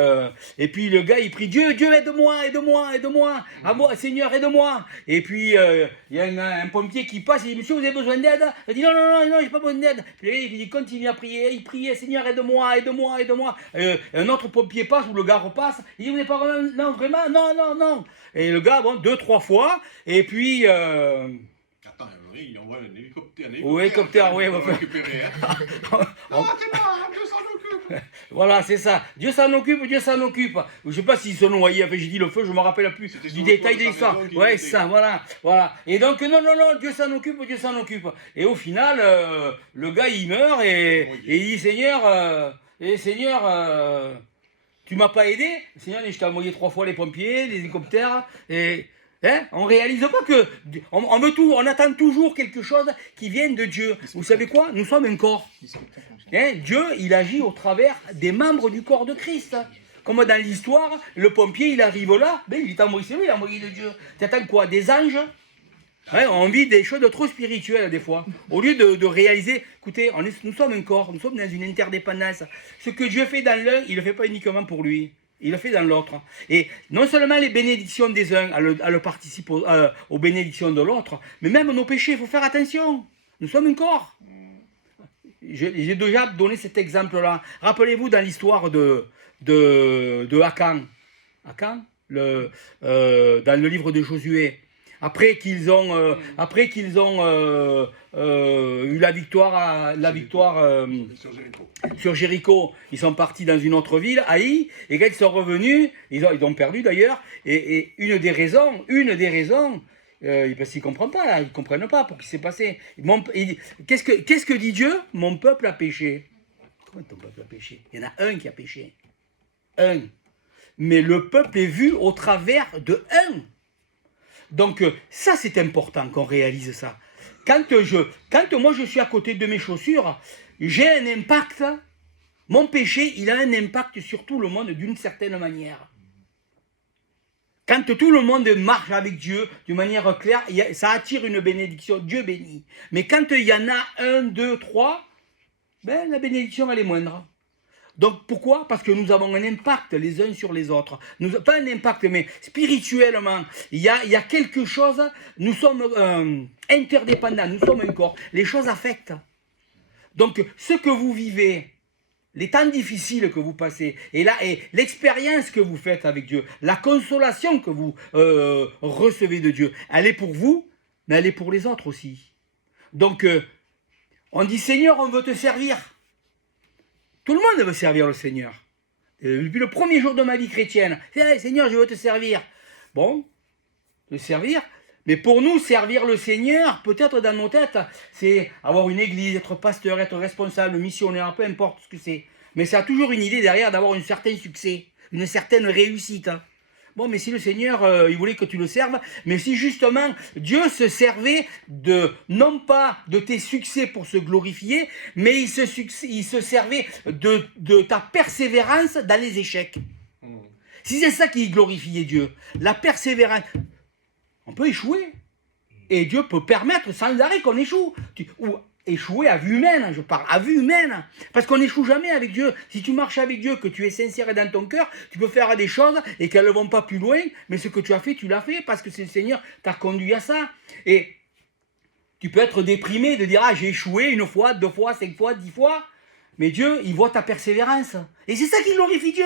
et puis le gars il prie Dieu, Dieu aide-moi, aide-moi, aide-moi, à moi, Seigneur aide-moi. Et puis il y a un pompier qui passe, il dit monsieur vous avez besoin d'aide? Il dit non, non, non, non, j'ai pas besoin d'aide. Puis il dit continue à prier, il prie Seigneur aide-moi, aide-moi, aide-moi. Un autre pompier passe ou le gars repasse, il dit vous n'êtes pas non vraiment, non, non, non. Et le gars bon 2-3 fois, et puis Attends, oui, il envoie un hélicoptère. Oui, hélicoptère, oui. Récupérer, hein. Non, c'est pas, Dieu s'en occupe. Voilà, c'est ça. Dieu s'en occupe, Dieu s'en occupe. Je ne sais pas s'ils se noyaient, enfin, j'ai dit le feu, je ne me rappelle plus du détail de l'histoire. Ouais, c'est ça, voilà, voilà. Et donc, non, non, non, Dieu s'en occupe, Dieu s'en occupe. Et au final, le gars, il meurt et il dit, Seigneur, tu m'as pas aidé? Seigneur, je t'ai envoyé 3 fois les pompiers, les hélicoptères, et Hein, on ne réalise pas que... On veut tout, on attend toujours quelque chose qui vienne de Dieu. Vous savez quoi? Nous sommes un corps. Hein, Dieu, il agit au travers des membres du corps de Christ. Comme dans l'histoire, le pompier, il arrive là, ben, il est envoyé, c'est lui l'envoyé de Dieu. Tu attends quoi? Des anges? Ouais, on vit des choses trop spirituelles des fois. Au lieu de réaliser, écoutez, nous sommes un corps, nous sommes dans une interdépendance. Ce que Dieu fait dans l'un, il ne le fait pas uniquement pour lui. Il le fait dans l'autre. Et non seulement les bénédictions des uns, elle participe aux bénédictions de l'autre, mais même nos péchés, il faut faire attention. Nous sommes un corps. J'ai déjà donné cet exemple-là. Rappelez-vous dans l'histoire de Akan. Akan, dans le livre de Josué. Après qu'ils ont eu la victoire sur Jéricho, ils sont partis dans une autre ville, Haï, et quand ils sont revenus, ils ont perdu d'ailleurs, et une des raisons, parce qu'ils ne comprennent pas là, ils ne comprennent pas pour ce qui s'est passé. Qu'est-ce que dit Dieu? Mon peuple a péché. Comment ton peuple a péché? Il y en a un qui a péché. Un. Mais le peuple est vu au travers de un. Donc ça c'est important qu'on réalise ça. Quand moi je suis à côté de mes chaussures, j'ai un impact, mon péché il a un impact sur tout le monde d'une certaine manière. Quand tout le monde marche avec Dieu d'une manière claire, ça attire une bénédiction, Dieu bénit. Mais quand il y en a un, deux, trois, ben, la bénédiction elle est moindre. Donc pourquoi? Parce que nous avons un impact les uns sur les autres. Pas un impact, mais spirituellement. Il y a quelque chose, nous sommes interdépendants, nous sommes un corps. Les choses affectent. Donc ce que vous vivez, les temps difficiles que vous passez, et l'expérience que vous faites avec Dieu, la consolation que vous recevez de Dieu, elle est pour vous, mais elle est pour les autres aussi. Donc on dit Seigneur, on veut te servir. Tout le monde veut servir le Seigneur. Depuis le premier jour de ma vie chrétienne, hey, Seigneur, je veux te servir. Bon, le servir, mais pour nous, servir le Seigneur, peut-être dans nos têtes, c'est avoir une église, être pasteur, être responsable, missionnaire, peu importe ce que c'est. Mais ça a toujours une idée derrière d'avoir un certain succès, une certaine réussite. Bon, mais si le Seigneur, il voulait que tu le serves, mais si justement Dieu se servait non pas de tes succès pour se glorifier, mais il se servait de ta persévérance dans les échecs. Si c'est ça qui glorifiait Dieu, la persévérance, on peut échouer. Et Dieu peut permettre sans arrêt qu'on échoue. Ou échouer à vue humaine, je parle à vue humaine. Parce qu'on n'échoue jamais avec Dieu. Si tu marches avec Dieu, que tu es sincère dans ton cœur, tu peux faire des choses et qu'elles ne vont pas plus loin, mais ce que tu as fait, tu l'as fait parce que c'est le Seigneur t'a conduit à ça. Et tu peux être déprimé de dire « Ah, j'ai échoué une fois, 2 fois, 5 fois, 10 fois ». Mais Dieu, il voit ta persévérance. Et c'est ça qui glorifie Dieu.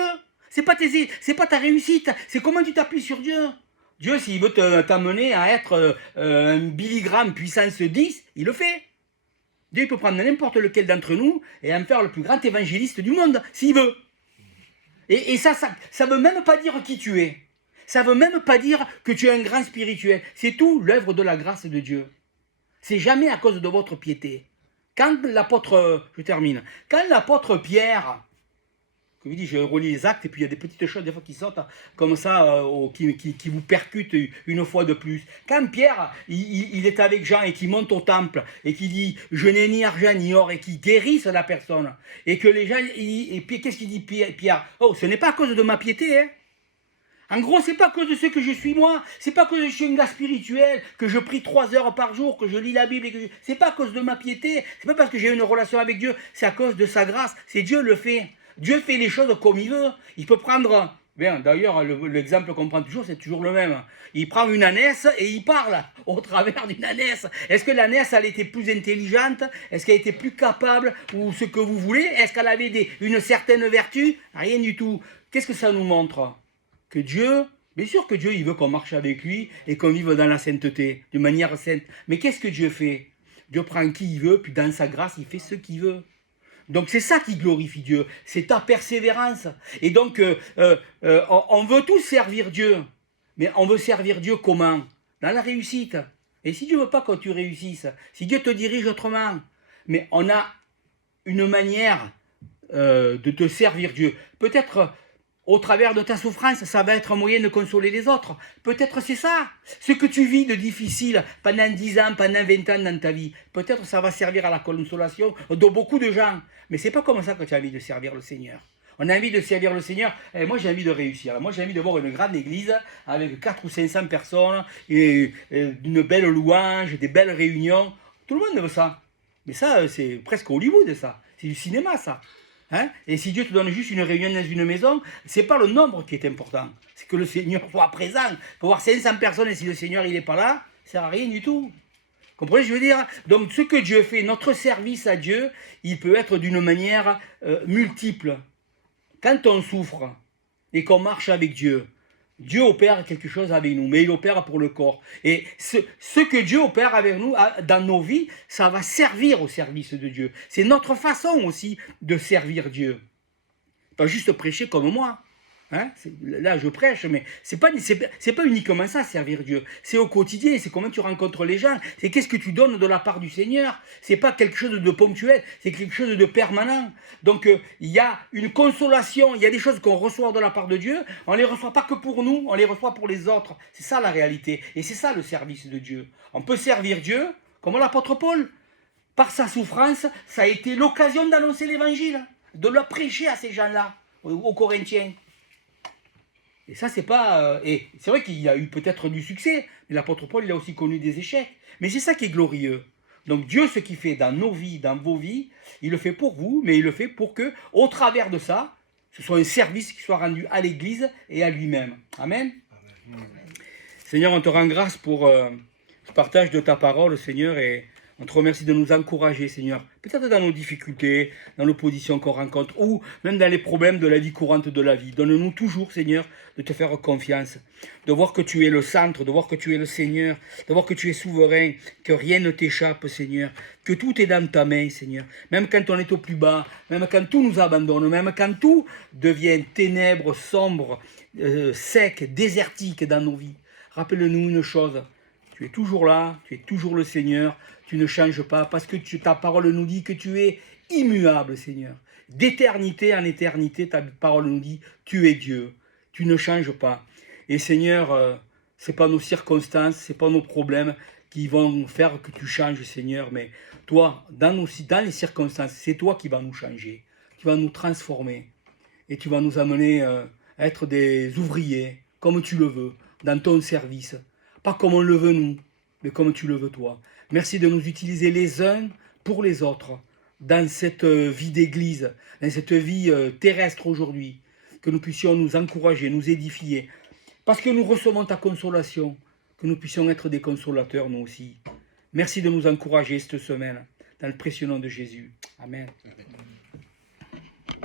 C'est pas ta réussite, c'est comment tu t'appuies sur Dieu. Dieu, s'il veut t'amener à être un Billy Graham puissance 10, il le fait. Dieu peut prendre n'importe lequel d'entre nous et en faire le plus grand évangéliste du monde, s'il veut. Et ça ne veut même pas dire qui tu es. Ça ne veut même pas dire que tu es un grand spirituel. C'est tout l'œuvre de la grâce de Dieu. C'est jamais à cause de votre piété. Quand l'apôtre Pierre, que vous dites, je relis les actes et puis il y a des petites choses des fois qui sortent comme ça, qui vous percutent une fois de plus. Quand Pierre, il est avec Jean et qui monte au temple et qui dit « Je n'ai ni argent ni or » et qui guérisse la personne. Et que les gens, et puis qu'est-ce qu'il dit Pierre? Oh, ce n'est pas à cause de ma piété, hein. En gros, c'est pas à cause de ce que je suis moi, c'est pas à cause que je suis un gars spirituel, que je prie 3 heures par jour, que je lis la Bible, c'est pas à cause de ma piété, c'est pas parce que j'ai une relation avec Dieu, c'est à cause de sa grâce, c'est Dieu le fait. Dieu fait les choses comme il veut. Il peut prendre, bien, d'ailleurs, l'exemple qu'on prend toujours, c'est toujours le même. Il prend une ânesse et il parle au travers d'une ânesse. Est-ce que l'ânesse, elle était plus intelligente? Est-ce qu'elle était plus capable? Ou ce que vous voulez? Est-ce qu'elle avait une certaine vertu? Rien du tout. Qu'est-ce que ça nous montre? Que Dieu, bien sûr que Dieu, il veut qu'on marche avec lui et qu'on vive dans la sainteté, de manière sainte. Mais qu'est-ce que Dieu fait? Dieu prend qui il veut, puis dans sa grâce, il fait ce qu'il veut. Donc c'est ça qui glorifie Dieu, c'est ta persévérance. Et donc on veut tous servir Dieu, mais on veut servir Dieu comment? Dans la réussite. Et si Dieu ne veut pas que tu réussisses, si Dieu te dirige autrement, mais on a une manière de te servir Dieu. Peut-être au travers de ta souffrance, ça va être un moyen de consoler les autres. Peut-être c'est ça. Ce que tu vis de difficile pendant 10 ans, pendant 20 ans dans ta vie, peut-être ça va servir à la consolation de beaucoup de gens. Mais c'est pas comme ça que tu as envie de servir le Seigneur. On a envie de servir le Seigneur. Et moi, j'ai envie de réussir. Moi, j'ai envie de voir une grande église avec 400 ou 500 personnes, et une belle louange, des belles réunions. Tout le monde veut ça. Mais ça, c'est presque Hollywood, ça. C'est du cinéma, ça. Hein? Et si Dieu te donne juste une réunion dans une maison, c'est pas le nombre qui est important. C'est que le Seigneur soit présent. Pour voir 500 personnes et si le Seigneur il n'est pas là, ça sert à rien du tout. Comprenez ce que je veux dire? Donc ce que Dieu fait, notre service à Dieu, il peut être d'une manière multiple. Quand on souffre et qu'on marche avec Dieu, Dieu opère quelque chose avec nous, mais il opère pour le corps. Et ce que Dieu opère avec nous dans nos vies, ça va servir au service de Dieu. C'est notre façon aussi de servir Dieu. Pas juste prêcher comme moi. Hein? Là, je prêche, mais c'est pas uniquement ça, servir Dieu. C'est au quotidien, c'est comment tu rencontres les gens. C'est qu'est-ce que tu donnes de la part du Seigneur. C'est pas quelque chose de ponctuel, c'est quelque chose de permanent. Donc, il y a une consolation, il y a des choses qu'on reçoit de la part de Dieu. On les reçoit pas que pour nous, on les reçoit pour les autres. C'est ça la réalité. Et c'est ça le service de Dieu. On peut servir Dieu, comme l'apôtre Paul. Par sa souffrance, ça a été l'occasion d'annoncer l'évangile, de le prêcher à ces gens-là, aux Corinthiens. Et ça, c'est pas... et c'est vrai qu'il y a eu peut-être du succès, mais l'apôtre Paul, il a aussi connu des échecs. Mais c'est ça qui est glorieux. Donc Dieu, ce qu'il fait dans nos vies, dans vos vies, il le fait pour vous, mais il le fait pour que, au travers de ça, ce soit un service qui soit rendu à l'Église et à lui-même. Amen. Amen. Seigneur, on te rend grâce pour ce partage de ta parole, Seigneur, et on te remercie de nous encourager, Seigneur. Peut-être dans nos difficultés, dans l'opposition qu'on rencontre, ou même dans les problèmes de la vie courante de la vie. Donne-nous toujours, Seigneur, de te faire confiance, de voir que tu es le centre, de voir que tu es le Seigneur, de voir que tu es souverain, que rien ne t'échappe, Seigneur, que tout est dans ta main, Seigneur. Même quand on est au plus bas, même quand tout nous abandonne, même quand tout devient ténèbres, sombre, sec, désertique dans nos vies. Rappelle-nous une chose, tu es toujours là, tu es toujours le Seigneur, tu ne changes pas, parce que ta parole nous dit que tu es immuable, Seigneur. D'éternité en éternité, ta parole nous dit, tu es Dieu, tu ne changes pas. Et Seigneur, ce n'est pas nos circonstances, ce n'est pas nos problèmes qui vont faire que tu changes, Seigneur, mais toi, dans les circonstances, c'est toi qui vas nous changer, qui vas nous transformer, et tu vas nous amener à être des ouvriers, comme tu le veux, dans ton service. Pas comme on le veut nous, mais comme tu le veux toi. Merci de nous utiliser les uns pour les autres dans cette vie d'église, dans cette vie terrestre aujourd'hui. Que nous puissions nous encourager, nous édifier. Parce que nous recevons ta consolation, que nous puissions être des consolateurs nous aussi. Merci de nous encourager cette semaine, dans le précieux nom de Jésus. Amen. Amen.